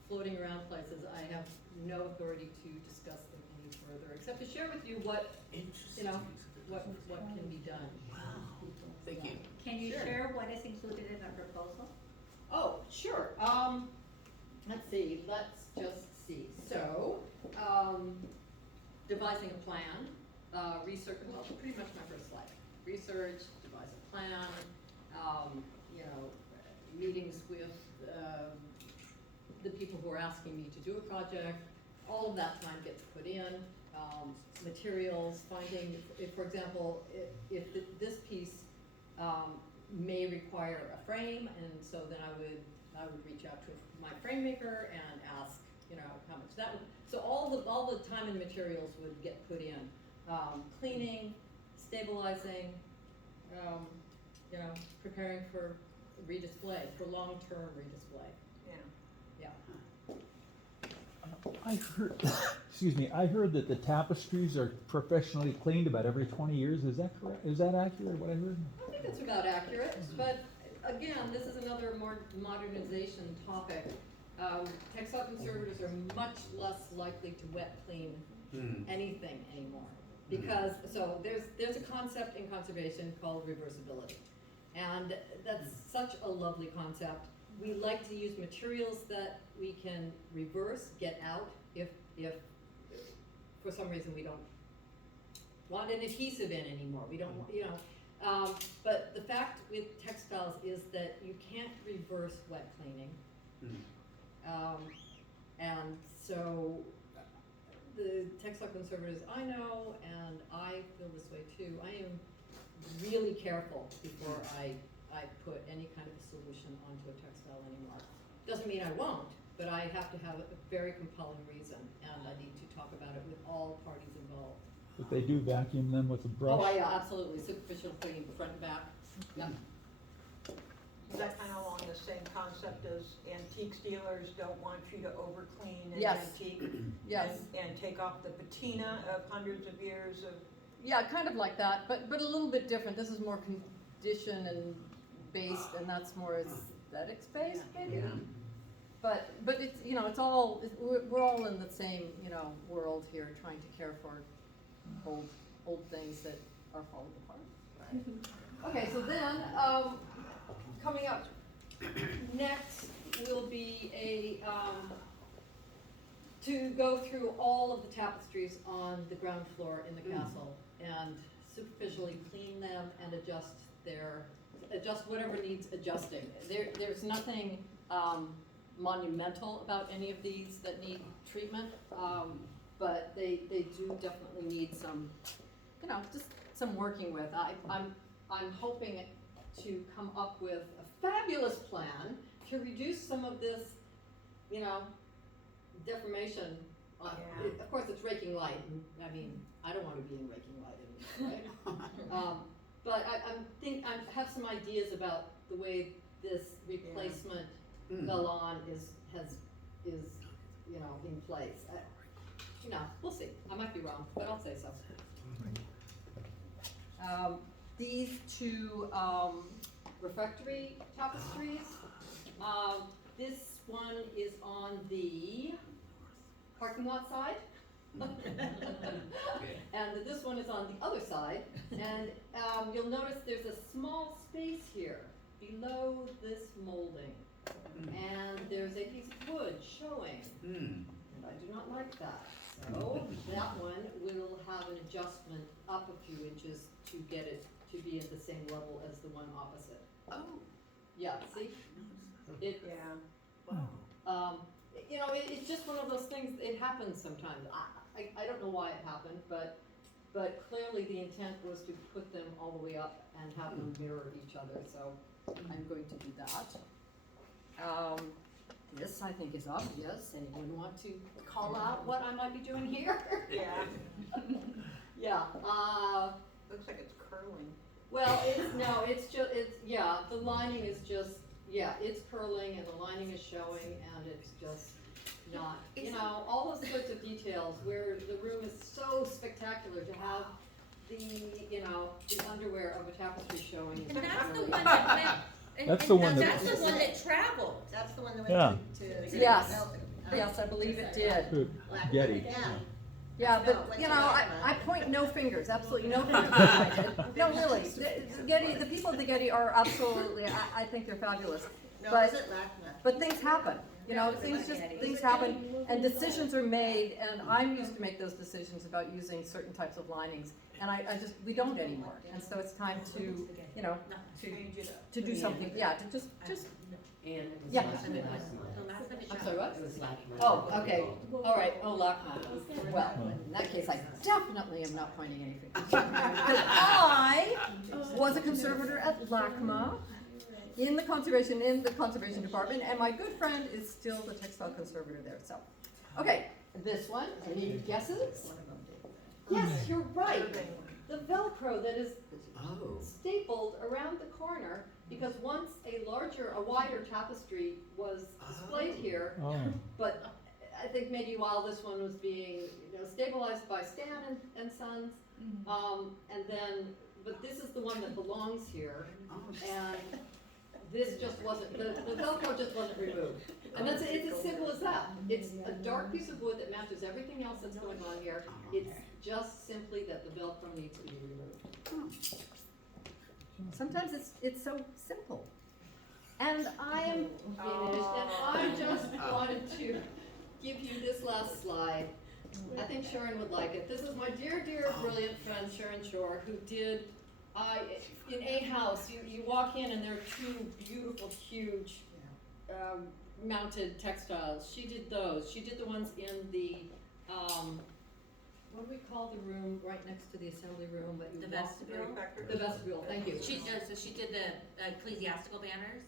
floating around places, I have no authority to discuss them any further, except to share with you what, you know, what can be done. Wow, thank you. Can you Sure. share what is included in the proposal? Oh, sure. Let's see, let's just see. So, devising a plan, research, well, pretty much my first slide. Research, devise a plan, you know, meetings with, the people who are asking me to do a project. All of that time gets put in. Materials, finding, if, for example, if this piece, may require a frame, and so then I would reach out to my frame maker and ask, you know, how much that would, so all the time and materials would get put in. Cleaning, stabilizing, you know, preparing for redisplay, for long-term redisplay. Yeah. Yeah. I heard, excuse me, I heard that the tapestries are professionally cleaned about every 20 years. Is that correct? Is that accurate, what I heard? I think that's about accurate, but again, this is another more modernization topic. Textile conservators are much less likely to wet clean anything anymore. Because, so there's a concept in conservation called reversibility. And that's such a lovely concept. We like to use materials that we can reverse, get out, if for some reason we don't want an adhesive in anymore. We don't, you know. But the fact with textiles is that you can't reverse wet cleaning. And so the textile conservators I know, and I feel this way too, I am really careful before I put any kind of a solution onto a textile anymore. Doesn't mean I won't, but I have to have a very compelling reason, and I need to talk about it with all parties involved. But they do vacuum them with a brush? Oh, yeah, absolutely, superficial cleaning, front and back, yeah. Is that kind of along the same concept as antiques dealers don't want you to over clean an Yes. antique? Yes. And take off the patina of hundreds of years of, Yeah, kind of like that, but a little bit different. This is more condition and based, and that's more aesthetics based, maybe. But it's, you know, it's all, we're all in the same, you know, world here, trying to care for old things that are falling apart. Okay, so then, coming up next will be to go through all of the tapestries on the ground floor in the castle and superficially clean them and adjust whatever needs adjusting. There's nothing monumental about any of these that need treatment, but they do definitely need some, you know, just some working with. I'm hoping to come up with a fabulous plan to reduce some of this, you know, deformation. Yeah. Of course, it's raking light. I mean, I don't want to be in raking light anymore, right? But I have some ideas about the way this replacement galon is you know, in place. You know, we'll see. I might be wrong, but I'll say so. These two refractory tapestries. This one is on the parking lot side. And this one is on the other side. And you'll notice there's a small space here below this molding. And there's a piece of wood showing. And I do not like that. So that one will have an adjustment up a few inches to get it to be at the same level as the one opposite. Oh. Yeah, see? It, Yeah. you know, it's just one of those things, it happens sometimes. I don't know why it happened, but clearly the intent was to put them all the way up and have them mirror each other, so I'm going to do that. This I think is obvious. Anyone want to call out what I might be doing here? Yeah. Yeah, Looks like it's curling. well, yeah, the lining is just, yeah, it's curling and the lining is showing and it's just not, you know, all those sorts of details where the room is so spectacular to have the, you know, the underwear of a tapestry showing. is And that's the really- one that went. That's the one that- That's the one that traveled. That's the one that Yeah. went to. Yes. Belgium. Yes, I believe it did. Good. Black- Getty. Yeah. Yeah, No, it but, went you to know, Lachman. I point no fingers, absolutely no fingers. I did. No, really, the people at the Getty are absolutely, I think they're fabulous. No, But- is it Lachman? But things happen, you know, No, things it's just, Getty. things happen, and decisions are made, and I'm used to make those decisions about using certain types of linings. And I just, we don't anymore, and so it's time to, you know, Change it up. to do something, yeah, to just, yeah. The last time it I'm sorry, what? It was Lachman. Oh, okay, all right, oh, Lachman. Well, in that case, I definitely am not pointing anything. Because I was a conservator at LACMA in the conservation department, and my good friend is still the textile conservator there, so. Okay, this one, any guesses? Yes, you're right. The Velcro that is stapled around the corner, because once a wider tapestry was displayed here, Oh, but I think maybe while this one was being, you know, stabilized by Stan and Sons, and then, but this is the one that belongs here, and this just wasn't, the Velcro just wasn't removed. And it's as simple as that. It's a dark piece of wood that matches everything else that's going on here. It's just simply that the Velcro needs to be removed. Sometimes it's so simple. And I am finished, and I just wanted to give you this last slide. I think Sharon would like it. This is my dear, dear, brilliant friend Sharon Shore, who did, in a house, you walk in and there are two beautiful, huge, mounted textiles. She did those. She did the ones in the, what do we call the room right next to the assembly room? But you The walk- vestibule? The vestibule, thank you. So she did the ecclesiastical banners?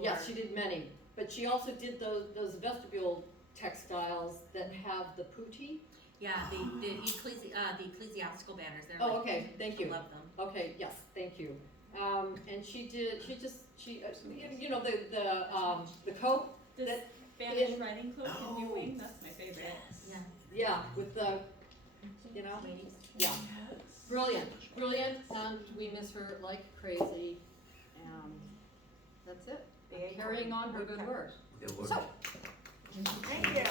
Yes, she did many, but she also did those vestibule textiles that have the putti. Yeah, the ecclesiastical banners, they're Oh, like, okay, thank I you. love them. Okay, yes, thank you. And she you know, the coat, The that- Spanish in- riding cloak and new wing, that's my favorite. Yeah. yeah, with the, you know, yeah. Brilliant, and we miss her like crazy, and that's it. The Carrying on her good work. So, Thank you.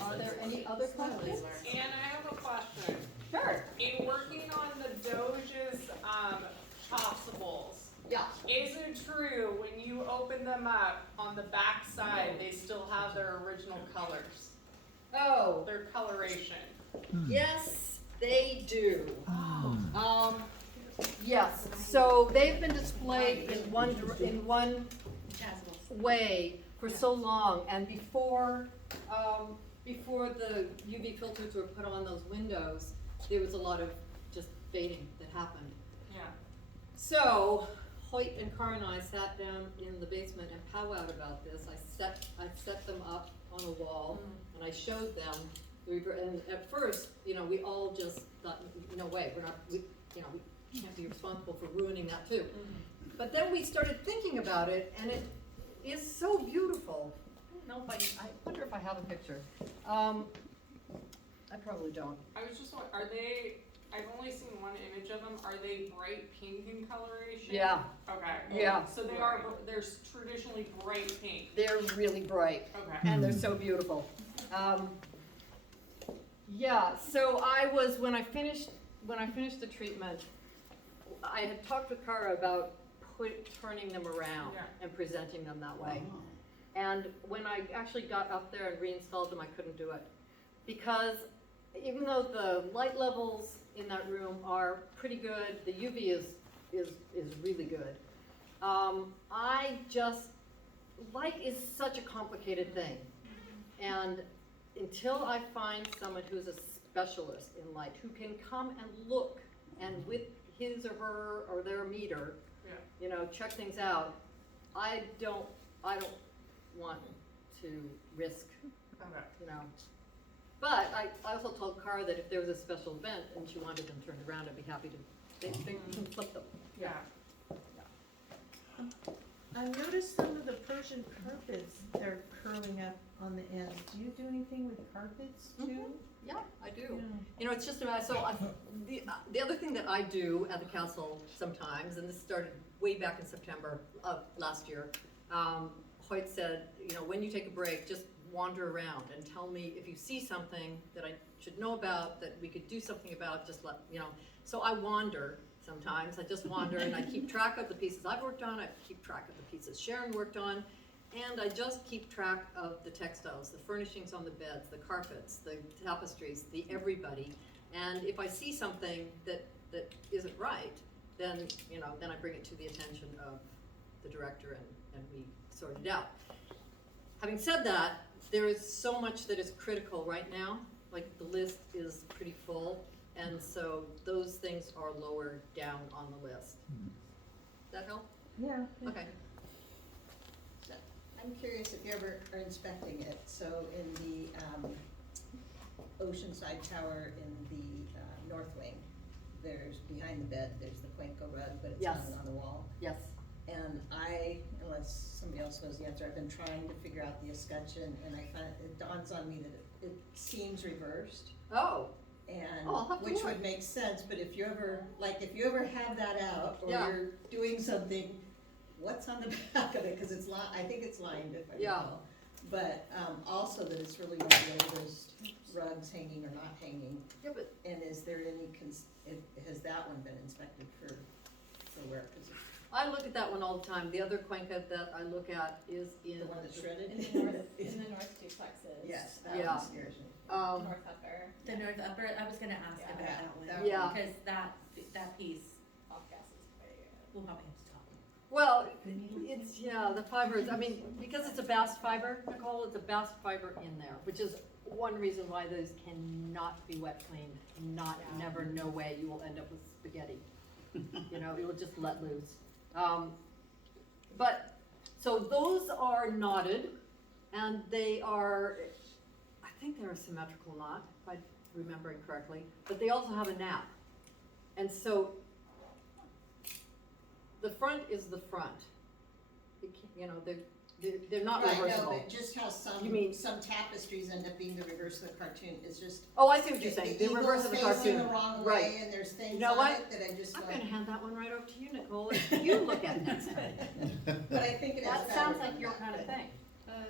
are there any other questions? And I have a question. Sure. In working on the Doge's chasubles, Yeah. is it true when you open them up on the back side, they still have their original colors, Oh, their coloration? yes, they do. Yes, so they've been displayed in one way for so long, and before the UV filters were put on those windows, there was a lot of just fading that happened. Yeah. So Hoyt and Carr and I sat down in the basement and powwowed about this. I set them up on a wall and I showed them. And at first, you know, we all just thought, no way, we can't be responsible for ruining that too. But then we started thinking about it, and it is so beautiful. I don't know if I wonder if I have a picture. I probably don't. I was just wondering, I've only seen one image of them, are they bright pink in coloration? Yeah, Okay. Yeah. So they're traditionally bright pink. they're really bright. Okay. And they're so beautiful. Yeah, so when I finished the treatment, I had talked with Cara about turning them around Yeah. and presenting them that way. And when I actually got up there and reinstalled them, I couldn't do it. Because even though the light levels in that room are pretty good, the UV is really good. Light is such a complicated thing. And until I find someone who's a specialist in light, who can come and look and with his or her or their meter, check things out, I don't want to risk, But I also told Cara that if there was a special event and she wanted them turned around, I'd be happy to, they can flip them. Yeah. I've noticed some of the Persian carpets, they're curling up on the ends. Do you do anything with carpets too? Yeah, I do. Yeah. It's just about, the other thing that I do at the council sometimes, and this started way back in September of last year, Hoyt said, when you take a break, just wander around and tell me if you see something that I should know about, that we could do something about, just let, So I wander sometimes, I just wander and I keep track of the pieces I've worked on, I keep track of the pieces Sharon worked on, and I just keep track of the textiles, the furnishings on the beds, the carpets, the tapestries, the everybody. And if I see something that isn't right, then I bring it to the attention of the director and we sort it out. Having said that, there is so much that is critical right now, like the list is pretty full, and so those things are lower down on the list. Does that help? Yeah. Okay. I'm curious if you ever are inspecting it. So in the Oceanside Tower in the north wing, there's behind the bed, there's the Cuenco rug, but it's Yes. not on the wall. Yes. And unless somebody else knows the answer, I've been trying to figure out the escutcheon, and I find it dawns on me that it seems reversed. Oh. And Oh, I'll have to which look. would make sense, but if you ever have that out, or Yeah. you're doing something, what's on the back of it? Because it's I think it's lined, if I Yeah. recall. But also that it's really one of the oldest rugs hanging or not hanging. Yeah, but And is there any has that one been inspected for wear? 'Cause I look at that one all the time. The other Cuenca that I look at is in the one that's shredded. In the north duplexes. Yes, that Yeah. one scares me. North upper. The north upper, I was gonna ask Yeah. about that one. That Yeah. Because that piece, Off gas is pretty we'll probably have to talk. Well, it's, the fibers, because it's a bast fiber, Nicole, it's a bast fiber in there, which is one reason why those cannot be wet cleaned. Never, no way, you will end up with spaghetti. It will just let loose. But, so those are knotted, and they are, I think they're a symmetrical knot, if I'm remembering correctly, but they also have a nap. And so, the front is the front. They're not Right, no, reversible. but just how You mean- some tapestries end up being the reverse of the cartoon is just. Oh, I see what you're saying, the eagle's reverse of the facing cartoon. the wrong Right. way, and there's things You know on what? it that I just I'm like. gonna hand that one right over to you, Nicole, and you look at it next time. But I think it has. That sounds fabric like your on kind of that. thing.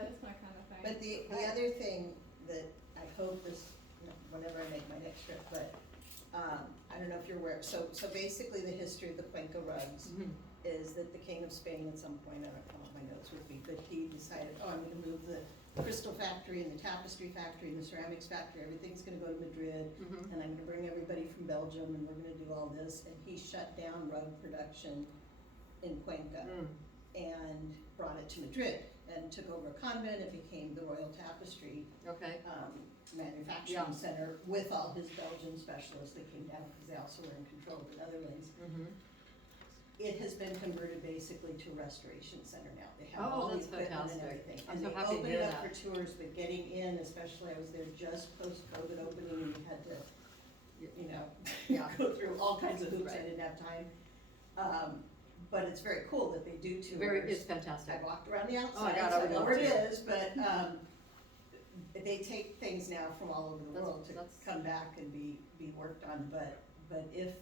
It's my kind of thing. But the other thing that I hope is, whenever I make my next trip, but, I don't know if you're aware, so basically the history of the Cuenca rugs is that the King of Spain at some point, I don't know what my notes would be, but he decided, I'm gonna move the crystal factory and the tapestry factory and the ceramics factory, everything's gonna go to Madrid, and I'm gonna bring everybody from Belgium, and we're gonna do all this, and he shut down rug production in Cuenca and brought it to Madrid, and took over a convent, it became the Royal Tapestry Okay, manufacturing center with all his Belgian specialists that came down, because they also were in control of the Netherlands. It has been converted basically to a restoration center now. They have Oh, all the that's equipment and fantastic. everything. I'm And so they happy to open hear it up that. for tours, but getting in, especially I was there just post-COVID opening, and you had to, Yeah. go through all kinds of hoops, I Right. didn't have time. But it's very cool that they do tours. it's fantastic. I walked around the Oh outside, my God, so I I would know love where it to. is, but, they take things now from all over the world to That's- come back and be worked on, but if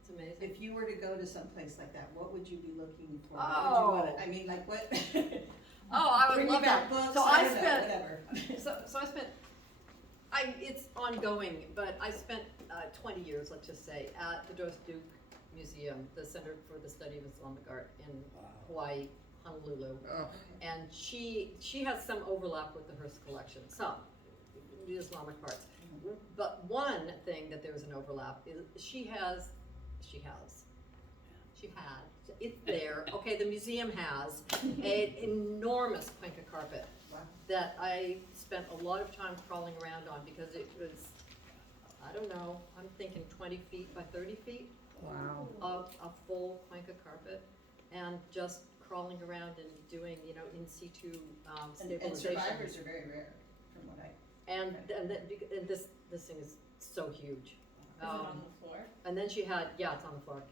It's amazing. if you were to go to some place like that, what would you be looking for? Oh. What would you want? I mean, like what? Oh, I would Bring love you back that. books, So I I don't know, spent, whatever. so I spent, it's ongoing, but I spent 20 years, let's just say, at the Doris Duke Museum, the Center for the Study of Islamic Art in Hawaii, Honolulu. And she has some overlap with the Hearst collection, some, the Islamic parts. But one thing that there's an overlap is she had, it's there, okay, the museum has an enormous Cuenca carpet Wow. that I spent a lot of time crawling around on because it was, I don't know, I'm thinking 20 feet by 30 feet Wow. of a full Cuenca carpet, and just crawling around and doing, you know, in situ And stabilization. survivors are very rare, from what I. And this thing is so huge. Is it on the floor? And then she had, yeah, it's on the floor.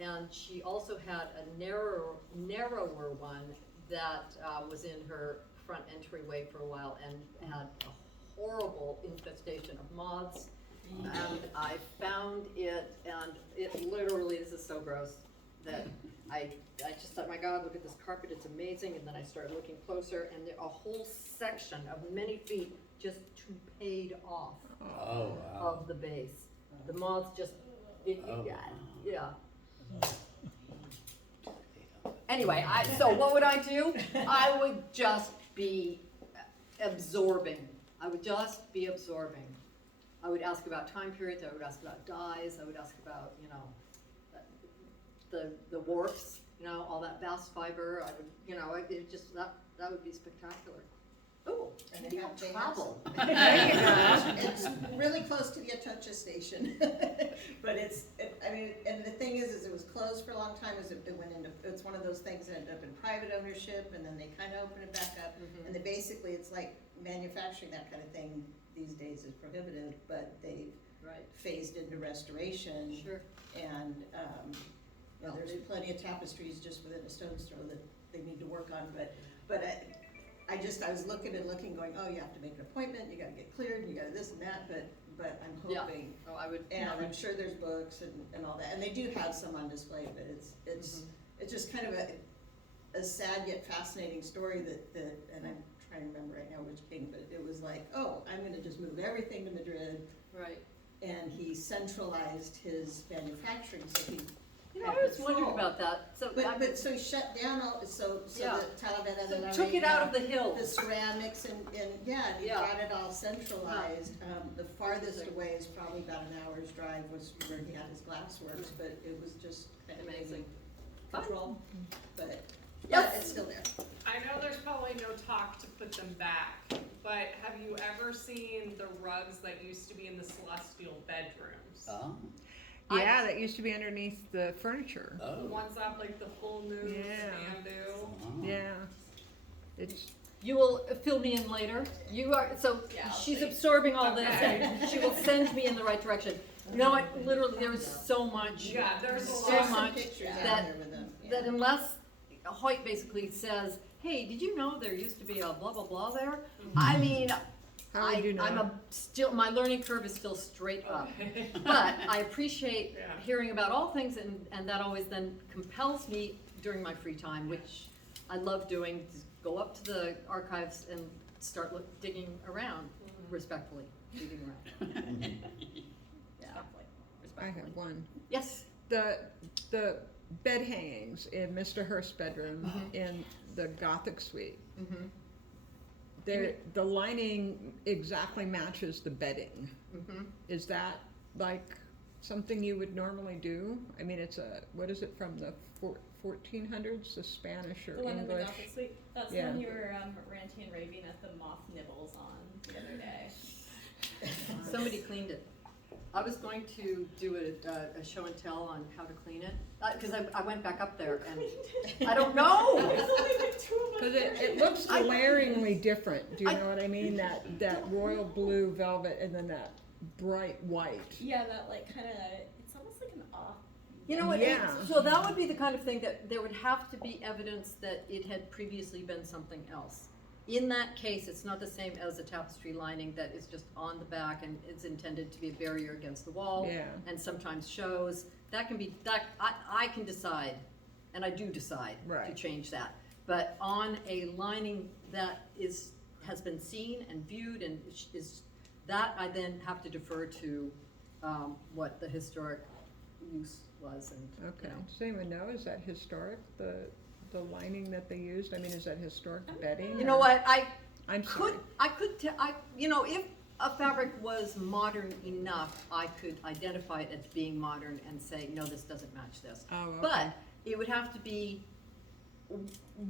And she also had a narrower one that was in her front entryway for a while and had a horrible infestation of moths. And I found it, and it literally, this is so gross, that I just thought, my God, look at this carpet, it's amazing. And then I started looking closer, and a whole section of many feet just touped off Oh, wow. of the base. The moths just, Oh, yeah. Anyway, so what would I do? I would just be absorbing. I would just be absorbing. I would ask about time periods, I would ask about dyes, I would ask about, you know, the warps, you know, all that bast fiber. I would, you know, it just, that would be spectacular. Ooh, And maybe they I'll have- they have travel. It's really close to the Atocha station, but I mean, and the thing is it was closed for a long time, it went into, it's one of those things that ended up in private ownership, and then they kind of opened it back up, and they basically, it's like manufacturing that kind of thing these days is prohibitive, but they've Right, phased into restoration, sure. and, you know, there's plenty of tapestries just within a stone's throw that they need to work on, but I was looking and looking, going, oh, you have to make an appointment, you gotta get cleared, you gotta this and that, but I'm Yeah. hoping, Oh, I would. and I'm sure there's books and all that, and they do have some on display, but it's just kind of a sad yet fascinating story that, and I'm trying to remember right now which king, but it was like, oh, I'm gonna just move everything to Madrid, Right. and he centralized his manufacturing, so he. You know, I was wondering about that, so. But so he shut down all, so Yeah. the Talavera So de la took it out of the the hills. ceramics and yeah, and he Yeah. got it all centralized. The farthest away is probably about an hour's drive was where he had his glassworks, but it was just kind of Amazing. control. But Yes. it's still there. I know there's probably no talk to put them back, but have you ever seen the rugs that used to be in the celestial bedrooms? Oh, Yeah, that used to be underneath the furniture. The oh. ones that like the full moon Yeah. bamboo. Oh. Yeah. It's, You will fill me in later. You are, so Yeah, I'll she's see. absorbing all this, Okay. and she will send me in the right direction. You know what, literally, there is so much. Yeah, there's a So There's lot. some much pictures out that- there with them. That unless Hoyt basically says, hey, did you know there used to be a blah, blah, blah there? I mean, how would you know? my learning curve is still straight up. Okay. But I appreciate Yeah. hearing about all things, and that always then compels me during my free time, which I love doing, to go up to the archives and start digging around, respectfully, digging around. Yeah, I have one. yes. The bed hangings in Mr. Hearst's bedroom in the Gothic suite. Mm-hmm. The lining exactly matches the bedding. Mm-hmm. Is that like something you would normally do? I mean, it's what is it from the 1400s, the Spanish or The one in the English? Gothic suite. That's Yeah. the one you were ranting and raving at the moth nibbles on the other day. Somebody cleaned it. I was going to do a show and tell on how to clean it, because I went back up there and I don't know. There's only like 2 of us Because there. it looks I- glaringly different. Do you I- know what I mean? That royal blue velvet and then that bright white. Yeah, that like kind of, it's almost like an off. You know what? Yeah. So that would be the kind of thing that there would have to be evidence that it had previously been something else. In that case, it's not the same as a tapestry lining that is just on the back and it's intended to be a barrier against the wall. Yeah. And sometimes shows. That can be, I can decide, and I do decide to Right. change that. But on a lining that has been seen and viewed and is, that I then have to defer to what the historic use was and, Okay. you know. Does anyone know, is that historic, the lining that they used? I mean, is that historic bedding? You know or- what, I'm sorry. you know, if a fabric was modern enough, I could identify it as being modern and say, no, this doesn't match this. Oh, okay. But it would have to be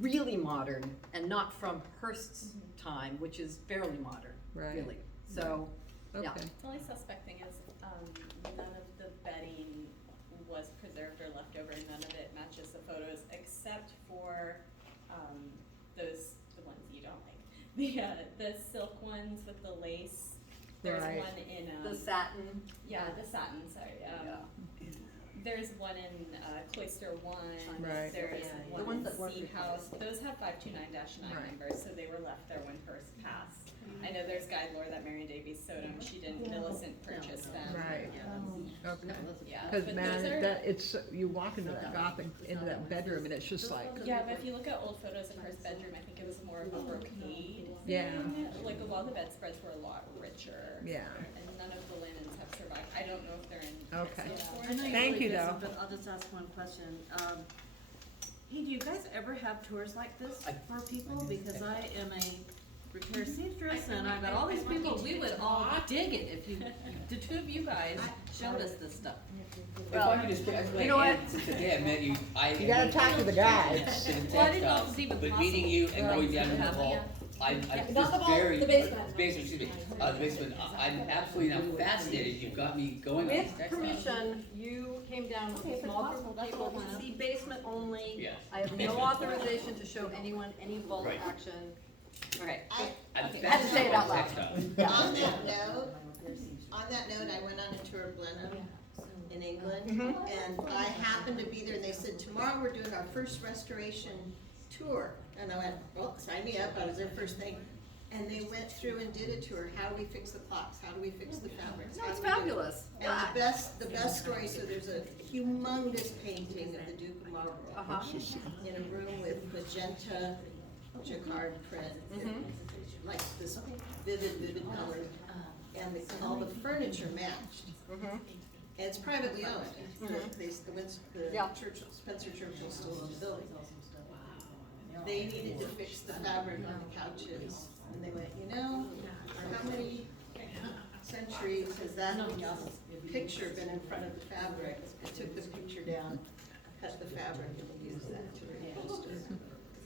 really modern and not from Hearst's time, which is fairly modern, Right. really. So, yeah. Okay. The only suspect thing is, none of the bedding was preserved or left over, none of it matches the photos, except for, the ones you don't like. The silk ones with the lace, there's Right. one in, The satin. the satin, sorry, Yeah. there's one in, Cloister One, Right. there's Yeah, yeah. one The ones in that weren't Sea House, replaced. those have 529-9 Right. numbers, so they were left there when Hearst passed. I know there's guide lore that Marion Davies sewed them, she didn't, Millicent purchased them. Right. Yeah. Okay. Yeah, Because but man, those are, that, it's, you walk into that gothic, into that bedroom and it's just like, yeah, but if you look at old photos of Hearst's bedroom, I think it was more of a brocade Yeah. thing. Like a lot of the bedspreads were a lot richer. yeah. And none of the linens have survived. I don't know if they're in. Okay. textile I know form. Thank you, really though. busy, but I'll just ask one question. Hey, do you guys ever have tours like this for people? Because I am a repair seamstress and I've got all these people, we would all dig it if you, the two of you guys showed us this stuff. If I could just explain, you know what? Ann, since today I met you, I. You gotta talk to the guys. Well, I didn't know if it was even But possible. meeting you and going down to the Yeah. hall, I'm Not the just vault, very. the basement. Basement, excuse me, the basement, I'm absolutely now fascinated, you've got me going on With this textile. permission, you came down with a small group of people to see basement only. Yes. I have no authorization to show anyone any vault Right. action. Okay. I'm I had to say it out loud. fascinated by textile. On that note, I went on a tour of Blenheim in England, and I happened to be there, and they said, tomorrow we're doing our first restoration tour. And I went, well, sign me up, I was there first thing. And they went through and did a tour, how do we fix the clocks, how do we fix the fabrics? No, how it's do we do it? fabulous. And the best story, so there's a humongous painting of the Duke of Marlborough Uh-huh. in a room with magenta jacquard print, like this vivid color, and all the furniture matched. And it's privately owned. The Yeah. Churchill, Spencer Churchill still owns the building. They needed to fix the fabric on the couches, and they went, you know, how many centuries has that picture been in front of the fabric? They took the picture down, cut the fabric, and they used that to reposter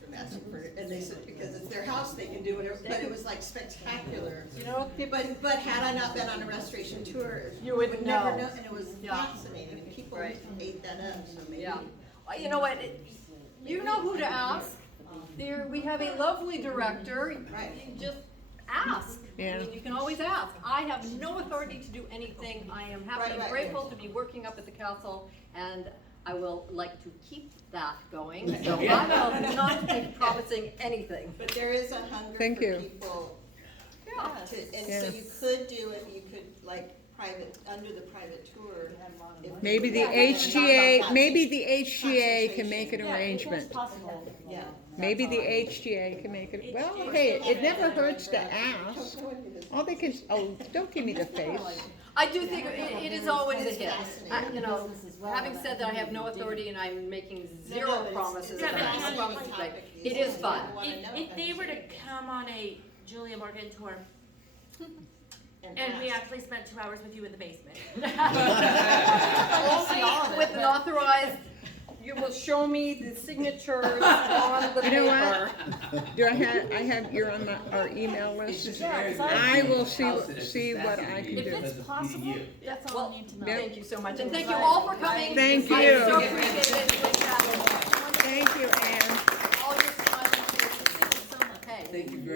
for massive furniture. And they said, because it's their house, they can do whatever, but it was like spectacular. You know, But had I not been on a restoration tour, You would never know. know, and it was Yeah. fascinating, and people Right. ate that up, so maybe. yeah. Well, you know what, you know who to ask. There, we have a lovely director. Right. You just ask. I Yeah. mean, you can always ask. I have no authority to do anything. I am happy and Right. grateful to be working up at the castle, and I will like to keep that going. So I will not be promising anything. But there is a hunger Thank for you. people Yeah. to, and Yes. so you could do it, you could like private, under the private tour. if- Maybe the Yeah, HGA, maybe the HGA can make an Yeah, arrangement. possible. Yeah. Maybe the HGA can make it, well, hey, it never hurts to ask. All they can, oh, don't give me the face. I do think it is always a hit. fascinating. You know, having said that, I have no authority and I'm making No, zero it's- promises. it's Yeah, and but I have how no do you promises to like- make. It is fun. If they were to come on a Julia Morgan tour, And and we ask. actually spent 2 hours with you in the basement. Only with an authorized, you will show me the signatures on the You know paper. what? Do I have, you're on our email It's just list? very I will fascinating. see what I can If do. it's possible, that's all I need to know. Thank you so much, and thank you all for coming. Thank I you. so appreciate it. Thank you, Anne. All your smiling faces. Thank you so much. Hey. Thank you very